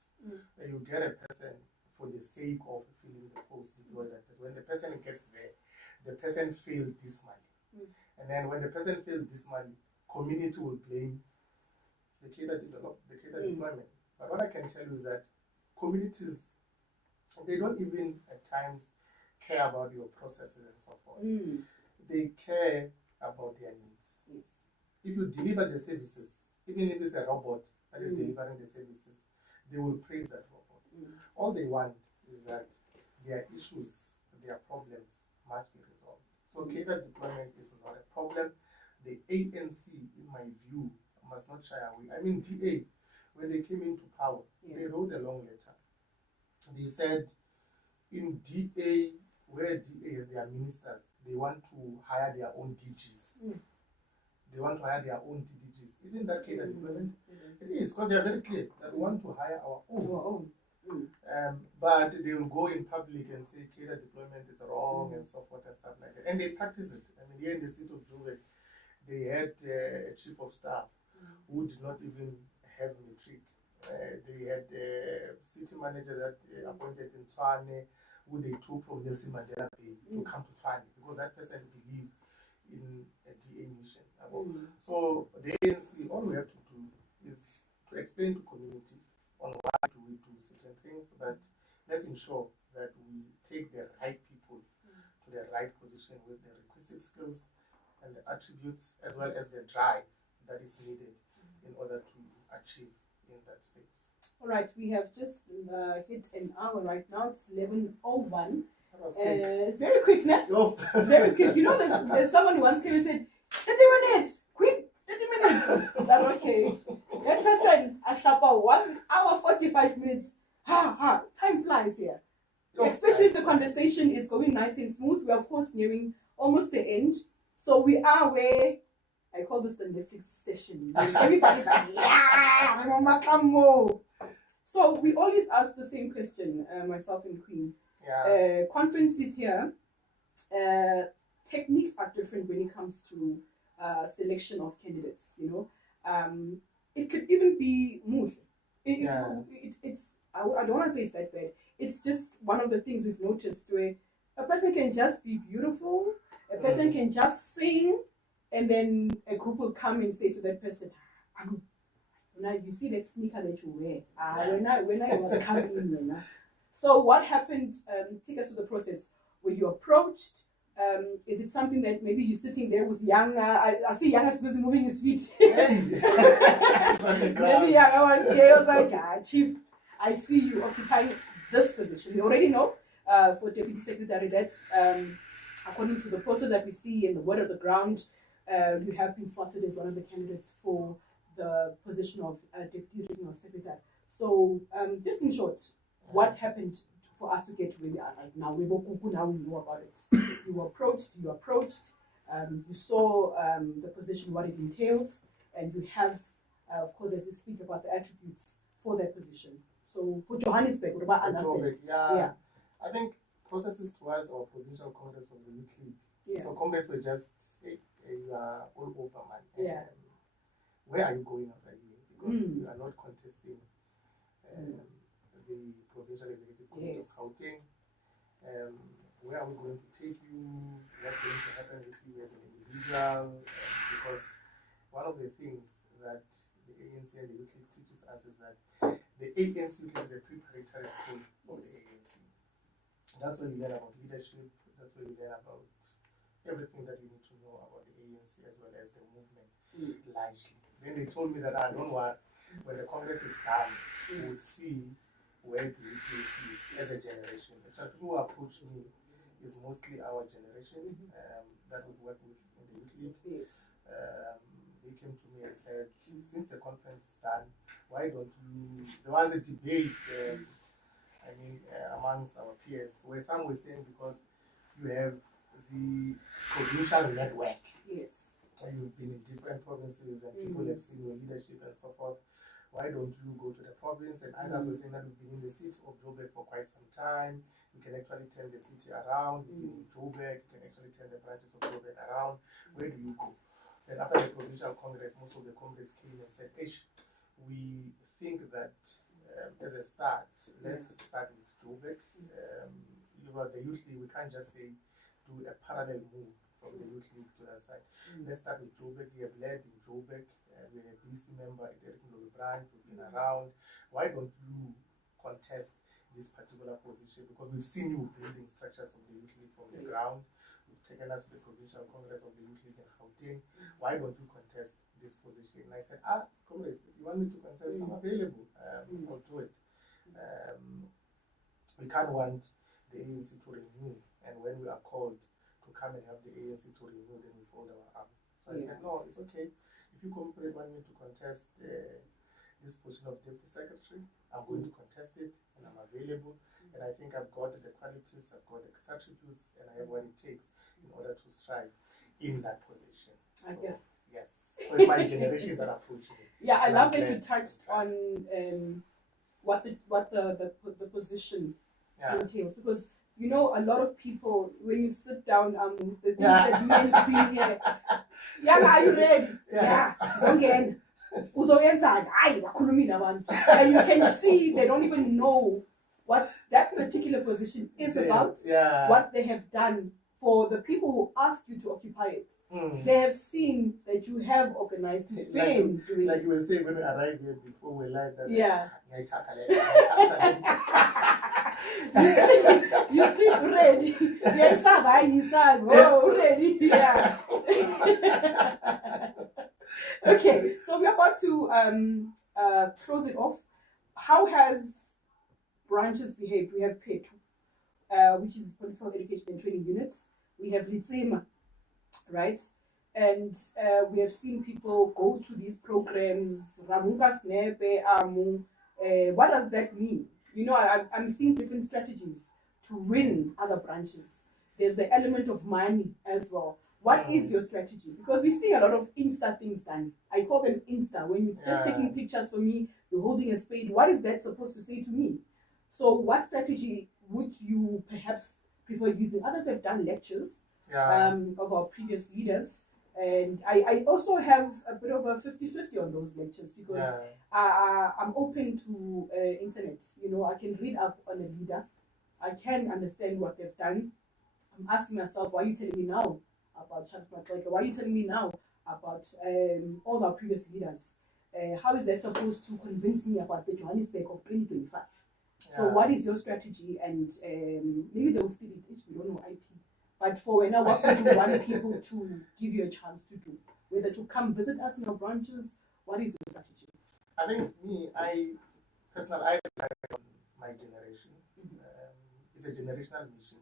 And you get a person for the sake of filling the post, deploy that person. When the person gets there, the person failed dismally. And then when the person failed dismally, community will blame the cadre deployment. But what I can tell you is that communities, they don't even at times care about your processes and so forth. They care about their needs. If you deliver the services, even if it's a robot that is delivering the services, they will praise that robot. All they want is that their issues, their problems must be resolved. So cadre deployment is not a problem. The ANC, in my view, must not shy away. I mean, DA, when they came into power, they wrote a long letter. They said in DA, where DA is their ministers, they want to hire their own DGs. They want to hire their own DGs. Isn't that cadre deployment? It is, because they are very clear that we want to hire our own. But they will go in public and say cadre deployment is wrong and so forth and stuff like that. And they practice it. I mean, here in the city of Joburg, they had a chief of staff who did not even have matric. They had a city manager that appointed in Tshwane, who they took from Nelson Mandela Bay to come to Tshwane, because that person believed in a DA mission. So the ANC, all we have to do is to explain to communities on why do we do certain things, but let's ensure that we take the right people to the right position with the requisite skills and the attributes, as well as the drive that is needed in order to achieve in that space. All right, we have just hit an hour right now. It's 11:01. Very quick, now. No. Very quick. You know, there's someone who once came and said, 30 minutes, quick, 30 minutes. But okay. That person, Ashapa, 1 hour, 45 minutes. Time flies here. No. Especially if the conversation is going nice and smooth. We're, of course, nearing almost the end. So we are where, I call this the Netflix session. Everybody's like, So we always ask the same question, myself and Queen. Conferences here, techniques are different when it comes to selection of candidates. It could even be mood. It's I don't want to say it's that bad. It's just one of the things we've noticed where a person can just be beautiful, a person can just sing, and then a group will come and say to that person, now you see that sneaker that you wear. When I was coming in, So what happened? Take us through the process. Were you approached? Is it something that maybe you're sitting there with Younger? I see Younger supposed to moving his feet. Maybe Younger one day was like, Chief, I see you occupying this position. You already know for Deputy Secretary, that's according to the process that we see in the word of the ground, you have been spotted as one of the candidates for the position of Deputy Regional Secretary. So just in short, what happened for us to get to where we are right now? Now we know about it. You were approached, you saw the position, what it entails, and you have, of course, as you speak about the attributes for that position. So for Johannesburg, what about Joburg? I think processes towards our provincial congress was really clear. So congress were just, you are all over, man. Where are you going after you? because we are not contesting the Provincial Executive Committee of Gauteng. Where are we going to take you? What's going to happen with you as an individual? Because one of the things that the ANC and the youth league teaches us is that the ANC is a preparatory school for the ANC. That's where you learn about leadership. That's where you learn about everything that you need to know about the ANC as well as the movement largely. Then they told me that I don't worry, when the Congress is done, we would see where do we place you as a generation. So people who approach me is mostly our generation that we work with in the youth league. They came to me and said, since the conference is done, why don't you? There was a debate, amongst our peers, where some were saying because you have the provincial network. Yes. And you've been in different provinces and people have seen your leadership and so forth. Why don't you go to the province? And others were saying that you've been in the city of Joburg for quite some time. You can actually turn the city around. You've been in Joburg. You can actually turn the branches of Joburg around. Where do you go? Then after the provincial congress, most of the comrades came and said, we think that as a start, let's start with Joburg. Because the youth league, we can't just say do a parallel move from the youth league to that side. Let's start with Joburg. We have led in Joburg. We're a BC member at the branch. We've been around. Why don't you contest this particular position? Because we've seen you building structures of the youth league from the ground. We've taken us to the provincial congress of the youth league in Gauteng. Why don't you contest this position? And I said, comrades, if you want me to contest, I'm available. I'll do it. We can't want the ANC to renew, and when we are called to come and help the ANC to renew, then we fold our arms. So I said, no, it's okay. If you comrade want me to contest this position of deputy secretary, I'm going to contest it, and I'm available. And I think I've got the qualities, I've got the attributes, and I have what it takes in order to strive in that position. So, yes. So it's my generation that approached me. Yeah, I love that you touched on what the position entails, because you know a lot of people, when you sit down, the things that you and Queen here, are you ready? Again. And you can see they don't even know what that particular position is about, what they have done for the people who asked you to occupy it. They have seen that you have organized, you've been doing like you were saying when we arrived here before, we like that. You sleep ready. Yes, ready. Yeah. Okay, so we're about to close it off. How has branches behaved? We have PETU, which is Political Education and Training Unit. We have Litsema, right? And we have seen people go to these programs. What does that mean? You know, I'm seeing different strategies to win other branches. There's the element of money as well. What is your strategy? Because we see a lot of Insta things done. I call them Insta. When you're just taking pictures for me, you're holding a spade. What is that supposed to say to me? So what strategy would you perhaps prefer using? Others have done lectures of our previous leaders. And I also have a bit of a 50-50 on those lectures, because I'm open to internet. You know, I can read up on a leader. I can understand what they've done. I'm asking myself, why are you telling me now about Shakma? Why are you telling me now about all our previous leaders? How is that supposed to convince me about the Johannesburg of 2025? So what is your strategy? And maybe they will still it, we don't know IP. But for now, what would you want people to give you a chance to do? Whether to come visit us in our branches, what is your strategy? I think I personally rely on my generation. It's a generational mission.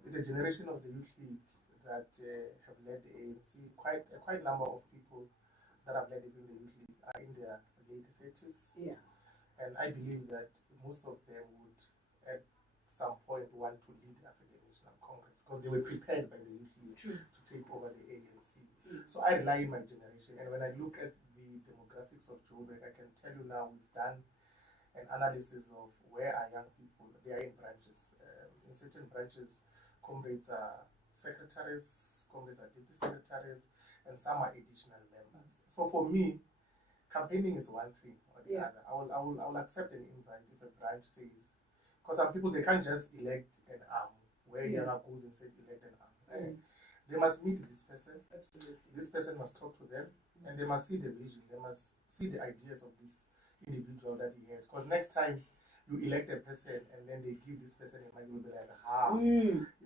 It's a generation of the youth league that have led the ANC. Quite a number of people that have led the youth league are in their late 30s. And I believe that most of them would, at some point, want to lead the African National Congress, because they were prepared by the youth league to take over the ANC. So I rely on my generation. And when I look at the demographics of Joburg, I can tell you now we've done an analysis of where are young people. They are in branches. In certain branches, comrades are secretaries, comrades are deputy secretaries, and some are additional members. So for me, campaigning is one thing or the other. I will accept an invite if a branch says, because some people, they can't just elect an arm where Yana goes and says elect an arm. They must meet this person. Absolutely. This person must talk to them, and they must see the vision. They must see the ideas of this individual that he has. Because next time you elect a person and then they give this person a money, you'll be like,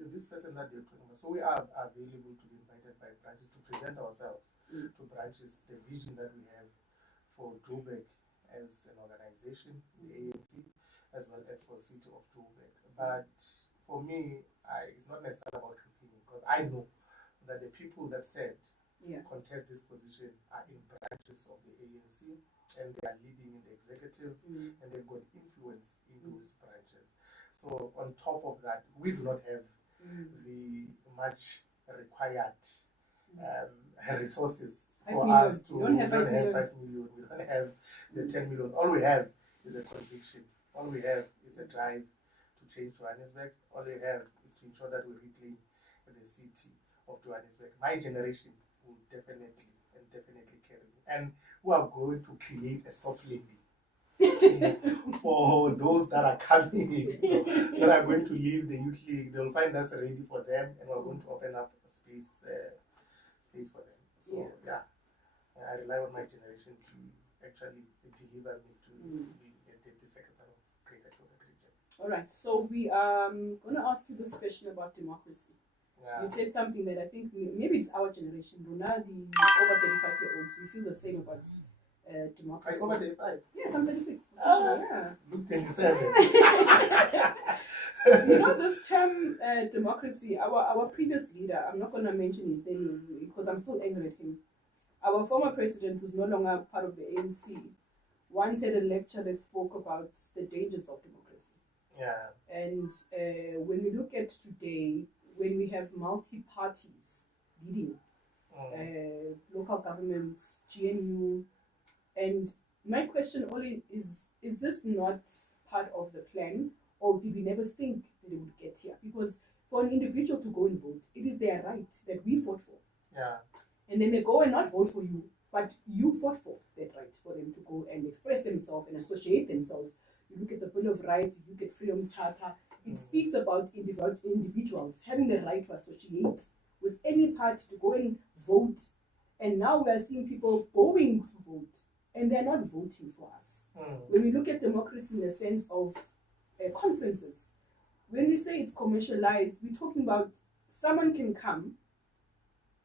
is this person that they're talking about? So we are available to be invited by branches to present ourselves to branches, the vision that we have for Joburg as an organization, the ANC, as well as for City of Joburg. But for me, it's not necessarily about campaigning, because I know that the people that said contest this position are in branches of the ANC, and they are leading in the executive, and they've got influence in those branches. So on top of that, we do not have the much required resources for us to. We don't have 5 million. We don't have the 10 million. All we have is a conviction. All we have is a drive to change Johannesburg. All we have is to ensure that we reclaim the city of Johannesburg. My generation will definitely carry me. And we are going to create a soft landing for those that are coming, that are going to leave the youth league. They'll find us ready for them, and we're going to open up a space for them. So I rely on my generation to actually deliver me to the deputy secretary of Greater Joburg region. All right. So we are going to ask you this question about democracy. You said something that I think maybe it's our generation. Rona, the over 35-year-olds, we feel the same about democracy. Over 35? Yes, I'm 36. Look 27. You know, this term democracy, our previous leader, I'm not going to mention his name because I'm still angry at him. Our former president, who's no longer part of the ANC, once had a lecture that spoke about the dangers of democracy. Yeah. And when we look at today, when we have multi-parties leading, local government, GNU, and my question only is this not part of the plan, or did we never think that it would get here? Because for an individual to go and vote, it is their right that we fought for. Yeah. And then they go and not vote for you, but you fought for that right for them to go and express themselves and associate themselves. You look at the Bill of Rights, you look at Freedom Charter, it speaks about individuals having the right to associate with any party to go and vote. And now we are seeing people going to vote, and they're not voting for us. When we look at democracy in the sense of conferences, when we say it's commercialized, we're talking about someone can come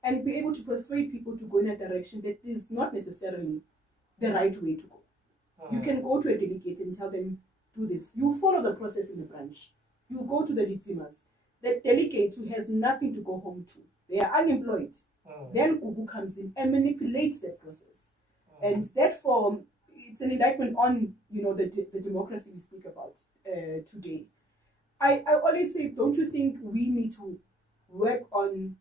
and be able to persuade people to go in a direction that is not necessarily the right way to go. You can go to a delegate and tell them, do this. You follow the process in the branch. You go to the Litzimas. The delegate who has nothing to go home to, they are unemployed. Then Gugu comes in and manipulates that process. And therefore, it's an indictment on, the democracy we speak about today. I always say, don't you think we need to work on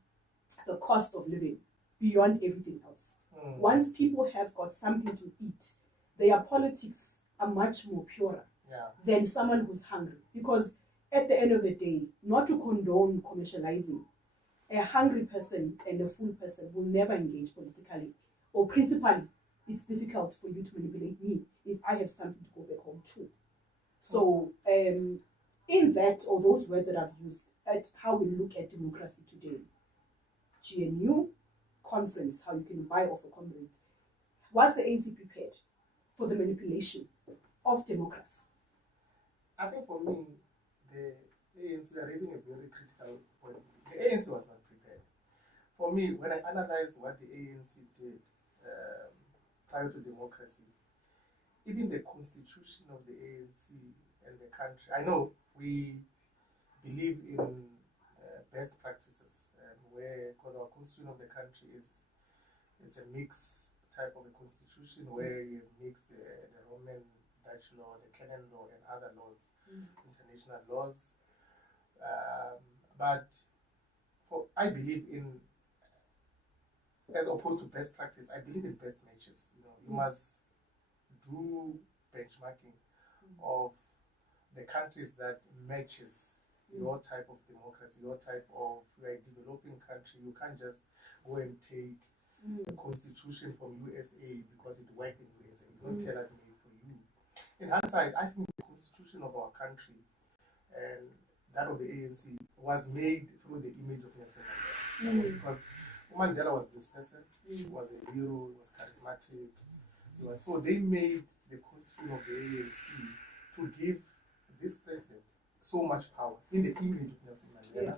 the cost of living beyond everything else? Once people have got something to eat, their politics are much more purer than someone who's hungry. Because at the end of the day, not to condone commercializing, a hungry person and a full person will never engage politically. Or principally, it's difficult for you to manipulate me if I have something to go back home to. So, in that, or those words that I've used, at how we look at democracy today, GNU conference, how you can buy off a comrade, was the ANC prepared for the manipulation of democracy? I think for me, the ANC are raising a very critical point. The ANC was not prepared. For me, when I analyze what the ANC did prior to democracy, even the constitution of the ANC and the country, I know we believe in best practices, because our constitution of the country it's a mix type of a constitution where you mix the Roman Dutch law, the canon law, and other laws, international laws. But I believe in, as opposed to best practice, I believe in best matches. You must do benchmarking of the countries that matches your type of democracy, your type of, you're a developing country. You can't just go and take a constitution from USA because it worked in USA. It's not tailor-made for you. In hindsight, I think the constitution of our country and that of the ANC was made through the image of Nelson Mandela. Because Mandela was this person, he was a hero, he was charismatic. So they made the constitution of the ANC to give this president so much power in the image of Nelson Mandela.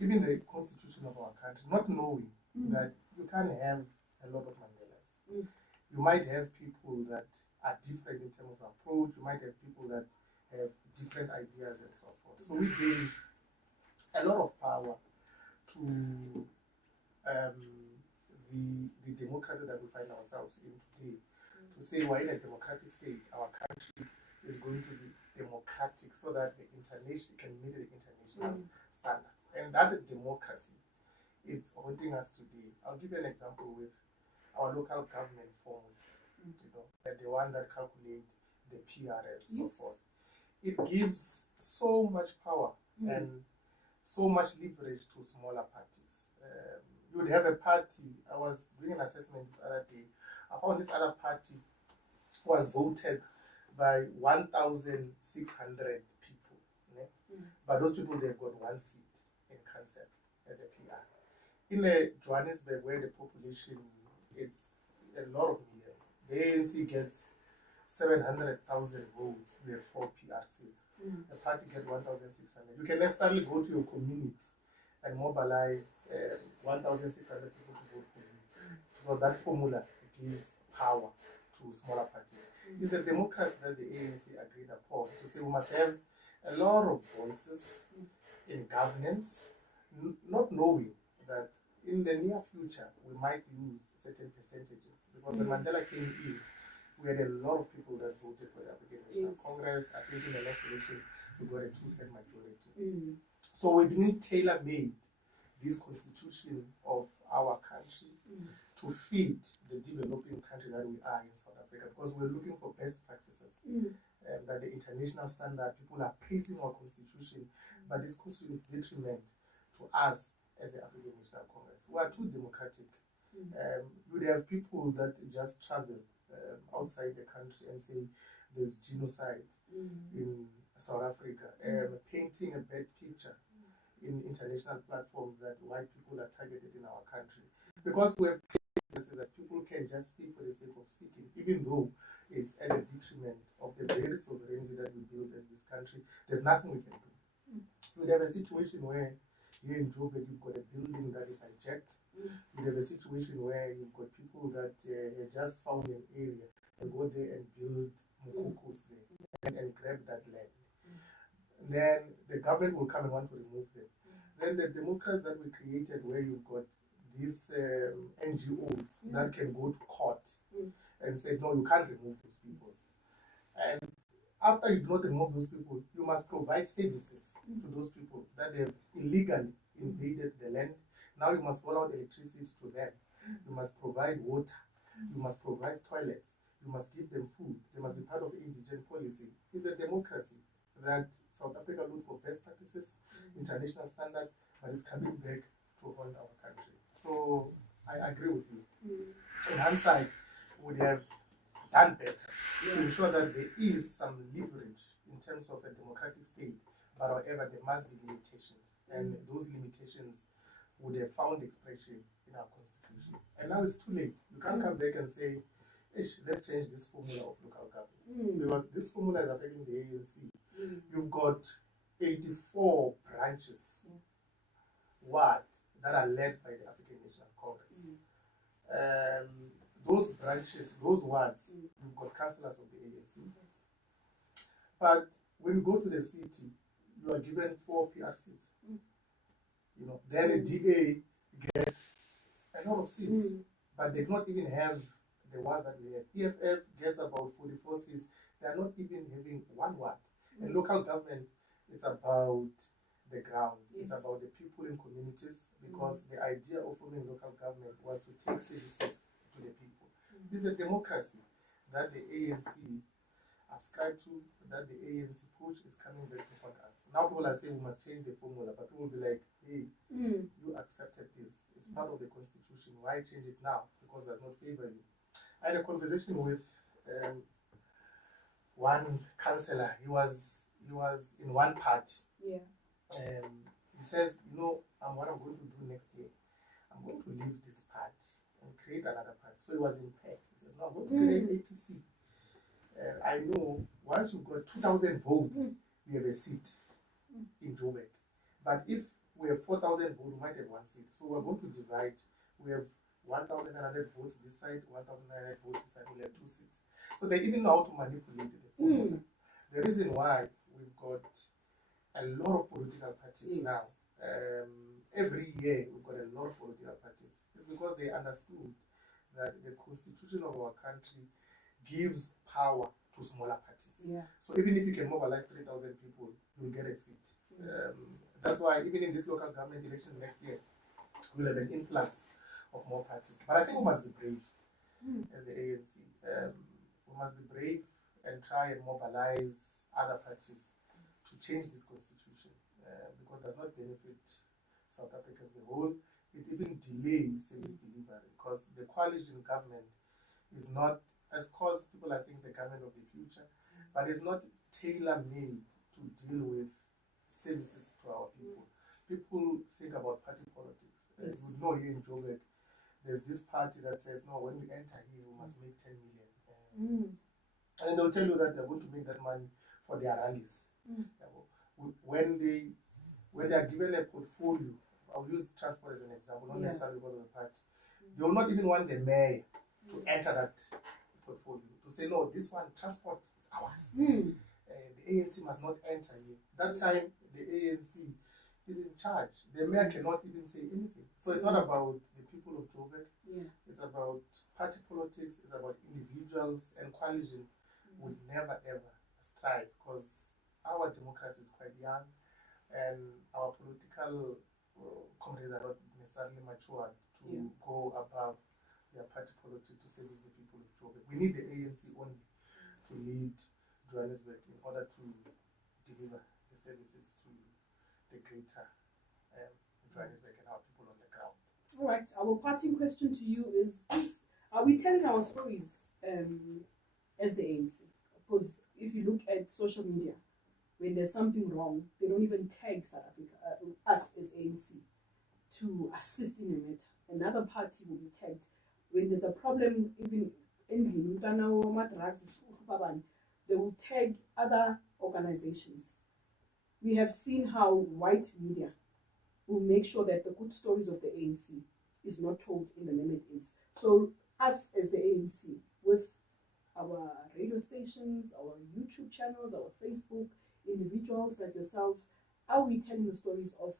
Even the constitution of our country, not knowing that you can't have a lot of Mandelas. You might have people that are different in terms of approach, you might have people that have different ideas and so forth. So we gave a lot of power to the democracy that we find ourselves in today. To say we're in a democratic state, our country is going to be democratic so that the international can meet the international standards. And that democracy is haunting us today. I'll give you an example with our local government formula, the one that calculates the PR and so forth. It gives so much power and so much leverage to smaller parties. You would have a party. I was doing an assessment the other day. I found this other party was voted by 1,600 people. But those people, they've got one seat in council as a PR. In Johannesburg, where the population is a lot of millions, the ANC gets 700,000 votes. We have 4 PR seats. The party gets 1,600. You can necessarily go to your community and mobilize 1,600 people to vote for you. Because that formula gives power to smaller parties. It's the democracy that the ANC agreed upon to say we must have a lot of voices in governance, not knowing that in the near future we might lose certain percentages. Because when Mandela came in, we had a lot of people that voted for the African National Congress. I think in the next election we got a 2/3 majority. So we didn't tailor-made this constitution of our country to fit the developing country that we are in South Africa, because we're looking for best practices. That the international standard, people are praising our constitution, but this constitution is detriment to us as the African National Congress. We are too democratic. You would have people that just travel outside the country and say there's genocide in South Africa, painting a bad picture in international platforms that white people are targeted in our country. Because we have cases that people can just speak for the sake of speaking, even though it's at the detriment of the very sovereignty that we build as this country. There's nothing we can do. You would have a situation where here in Joburg you've got a building that is hijacked. You have a situation where you've got people that just found an area and go there and build mukukos there and grab that land. Then the government will come and want to remove them. Then the democracy that we created, where you've got these NGOs that can go to court and say, no, you can't remove those people. And after you do not remove those people, you must provide services to those people that they have illegally invaded the land. Now you must roll out electricity to them. You must provide water. You must provide toilets. You must give them food. They must be part of the indigent policy. It's a democracy that South Africa look for best practices, international standard, but it's coming back to haunt our country. So I agree with you. In hindsight, we would have done better to ensure that there is some leverage in terms of a democratic state, but however, there must be limitations, and those limitations would have found expression in our constitution. And now it's too late. You can't come back and say, let's change this formula of local government, because this formula is affecting the ANC. You've got 84 branches that are led by the African National Congress. Those branches, those wards, you've got councillors of the ANC. But when you go to the city, you are given 4 PR seats. Then a DA gets a lot of seats, but they do not even have the wards that we have. EFF gets about 44 seats. They are not even having one ward. And local government, it's about the ground. It's about the people in communities, because the idea of forming local government was to take services to the people. It's a democracy that the ANC subscribe to, that the ANC push is coming back to haunt us. Now people are saying we must change the formula, but people will be like, hey, you accepted this. It's part of the constitution. Why change it now? Because it does not favor you. I had a conversation with one councillor. He was in one party. Yeah. He says, you know, what I'm going to do next year, I'm going to leave this party and create another party. So he was in PEC. He says, no, I'm going to create APC. I know once you've got 2,000 votes, we have a seat in Joburg. But if we have 4,000 votes, we might have one seat. So we're going to divide. We have 1,900 votes this side, 1,900 votes this side. We'll have two seats. So they even know how to manipulate the formula. The reason why we've got a lot of political parties now, every year we've got a lot of political parties, is because they understood that the constitution of our country gives power to smaller parties. Yeah. So even if you can mobilize 3,000 people, you'll get a seat. That's why even in this local government election next year, we'll have an influx of more parties. But I think we must be brave as the ANC. We must be brave and try and mobilize other parties to change this constitution, because it does not benefit South Africa as a whole. It even delays service delivery, because the coalition government is not, of course, people are saying the government of the future, but it's not tailor-made to deal with services to our people. People think about party politics. Yes. You know, here in Joburg, there's this party that says, no, when we enter here, we must make 10 million. And they'll tell you that they're going to make that money for their rallies. When they are given a portfolio, I'll use transport as an example, not necessarily because of the party, they will not even want the mayor to enter that portfolio, to say, no, this one, transport is ours. The ANC must not enter here. That time, the ANC is in charge. The mayor cannot even say anything. So it's not about the people of Joburg. It's about party politics. It's about individuals, and coalition would never ever strive, because our democracy is quite young, and our political communities are not necessarily matured to go above their party politics to service the people of Joburg. We need the ANC only to lead Johannesburg in order to deliver the services to the greater Johannesburg and our people on the ground. All right. Our parting question to you is are we telling our stories as the ANC? Because if you look at social media, when there's something wrong, they don't even tag South Africa, us as ANC, to assist in a matter. Another party will be tagged. When there's a problem, even in they will tag other organizations. We have seen how white media will make sure that the good stories of the ANC is not told in the name it is. So us as the ANC, with our radio stations, our YouTube channels, our Facebook, individuals like yourselves, are we telling the stories of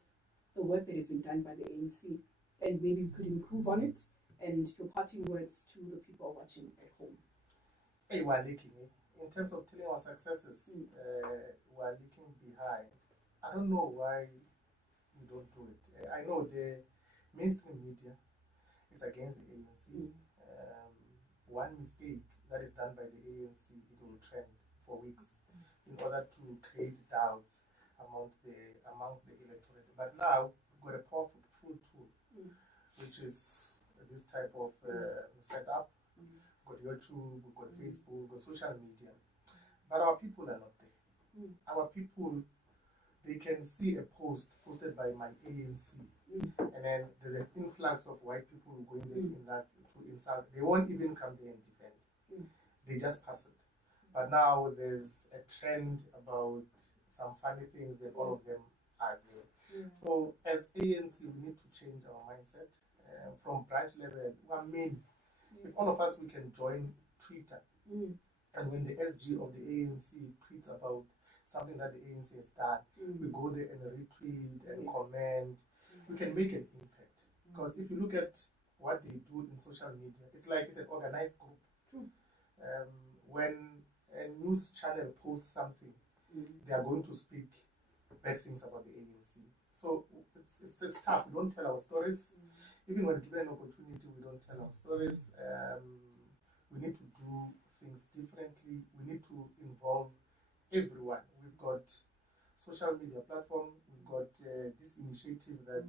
the work that has been done by the ANC, and maybe we could improve on it? And your parting words to the people watching at home. Hey, we're leaking. In terms of telling our successes, we're leaking behind. I don't know why we don't do it. I know the mainstream media is against the ANC. One mistake that is done by the ANC, it will trend for weeks in order to create doubts amongst the electorate. But now we've got a powerful tool, which is this type of setup. We've got YouTube, we've got Facebook, we've got social media. But our people are not there. Our people, they can see a post posted by my ANC, and then there's an influx of white people going there in that to insult. They won't even come there and defend. They just pass it. But now there's a trend about some funny things that all of them are there. So as ANC, we need to change our mindset from branch level. I mean, if all of us, we can join Twitter, and when the SG of the ANC tweets about something that the ANC has done, we go there and retweet and comment, we can make an impact. Because if you look at what they do in social media, it's like it's an organized group. When a news channel posts something, they are going to speak bad things about the ANC. So it's tough. We don't tell our stories. Even when given an opportunity, we don't tell our stories. We need to do things differently. We need to involve everyone. We've got social media platform. We've got this initiative that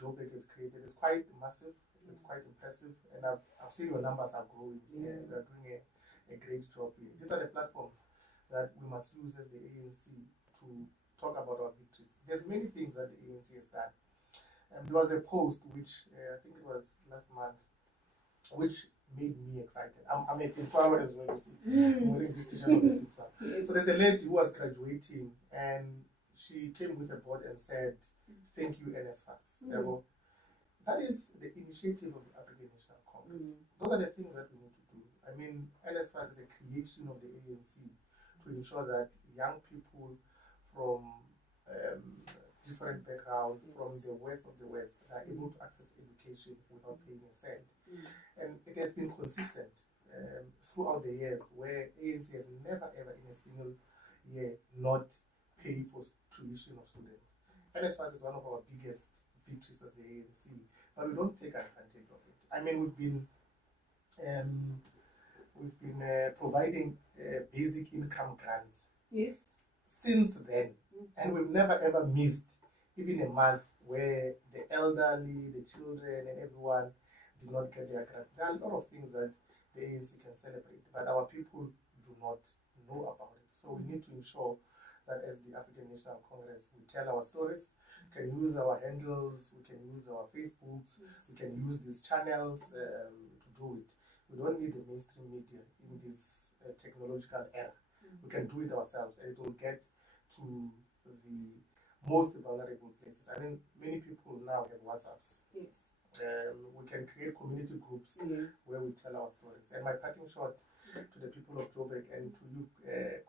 Joburg has created. It's quite massive. It's quite impressive, and I've seen your numbers are growing. You are doing a great job here. These are the platforms that we must use as the ANC to talk about our victories. There's many things that the ANC has done. There was a post which I think it was last month, which made me excited. I'm a Tintuawa as well, you see. I'm wearing this t-shirt of the Tintuawa. So there's a lady who was graduating, and she came with a board and said, "Thank you, NSFAS." That is the initiative of the African National Congress. Those are the things that we need to do. I mean, NSFAS is a creation of the ANC to ensure that young people from different backgrounds, from the west of the West, are able to access education without paying a cent. And it has been consistent throughout the years, where ANC has never ever in a single year not paid for tuition of students. NSFAS is one of our biggest victories as the ANC, but we don't take advantage of it. I mean, we've been providing basic income grants since then, and we've never ever missed even a month where the elderly, the children, and everyone did not get their grant. There are a lot of things that the ANC can celebrate, but our people do not know about it. So we need to ensure that as the African National Congress, we tell our stories. We can use our handles, we can use our Facebooks, we can use these channels to do it. We don't need the mainstream media in this technological era. We can do it ourselves, and it will get to the most vulnerable places. I mean, many people now have WhatsApps. We can create community groups where we tell our stories. And my parting shot to the people of Joburg and to you,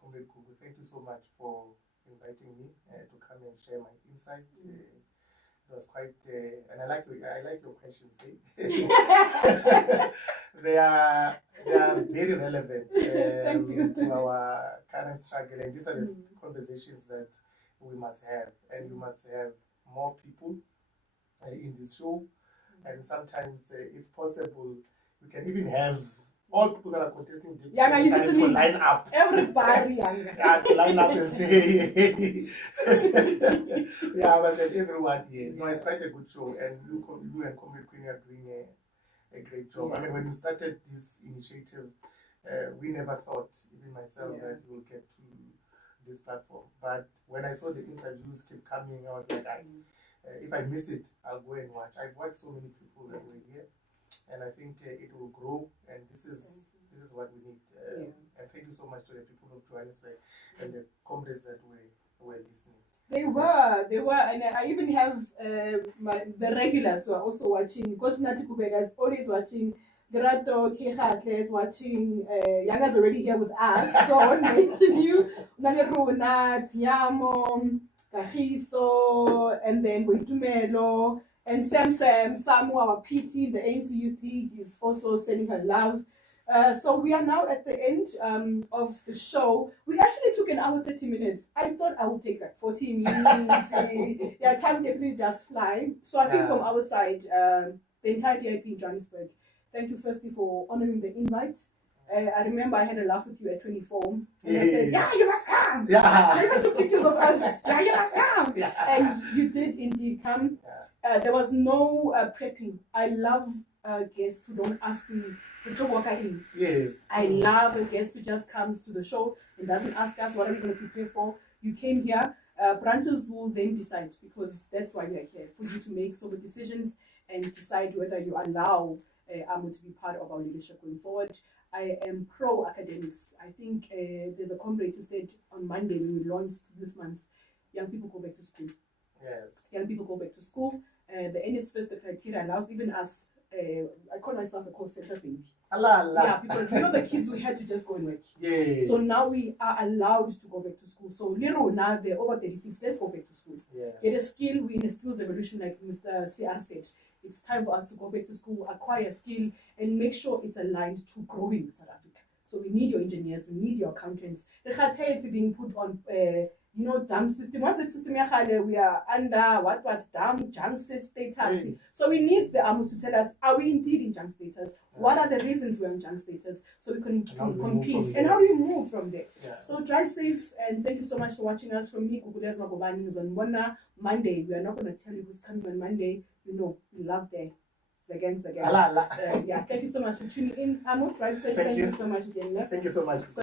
Comrade Gugu, thank you so much for inviting me to come and share my insight. It was quite, and I like your questions. They are very relevant to our current struggle, and these are the conversations that we must have, and we must have more people in this show, and sometimes, if possible, we can even have all people that are contesting to line up. Everybody, to line up and say, hey. I said everyone here. No, it's quite a good show, and you and Comrade Queen are doing a great job. I mean, when you started this initiative, we never thought, even myself, that we will get to this platform. But when I saw the interviews keep coming, I was like, if I miss it, I'll go and watch. I've watched so many people that were here, and I think it will grow, and this is what we need. And thank you so much to the people of Johannesburg and the comrades that were listening. They were, and I even have the regulars who are also watching. Because Nati Kubega is always watching. Grato Kehatle is watching. Yanga's already here with us, so I want to mention you. Naleruna, Tiamo, Kahiso, and then Boitumelo, and Sam, Samu, our PT, the ANC Youth League, is also sending her love. So we are now at the end of the show. We actually took an hour 30 minutes. I thought I would take like 14 minutes. Yeah, time definitely does fly. So I think from our side, the entire DIP in Johannesburg, thank you firstly for honoring the invite. I remember I had a laugh with you at 24. And I said, you must come. I even took pictures of us. You must come. And you did indeed come. There was no prepping. I love guests who don't ask me to walk in. I love a guest who just comes to the show and doesn't ask us what are we going to prepare for. You came here. Branches will then decide, because that's why we are here, for you to make sober decisions and decide whether you allow Amu to be part of our leadership going forward. I am pro academics. I think there's a comrade who said on Monday when we launched Youth Month, young people go back to school. Young people go back to school. The NSFAS, the criteria allows even us. I call myself a call center baby. Yeah, because the kids, we had to just go and work. So now we are allowed to go back to school. So little now they're over 36. Let's go back to school. Get a skill. We're in a skills evolution, like Mr. CR said. It's time for us to go back to school, acquire skill, and make sure it's aligned to growing South Africa. So we need your engineers, we need your accountants. The khathe is being put on, dam system. What's the system? We are under what dam junk status. So we need the AMUs to tell us, are we indeed in junk status? What are the reasons we're in junk status? So we can compete. And how do we move from there? Yeah. So drive safe, and thank you so much for watching us. From me, Kukulez Magobani is on Monday. We are not going to tell you who's coming on Monday. We love there. Again. Yeah, thank you so much for tuning in. Amu, drive safe. Thank you so much again. Thank you so much. So,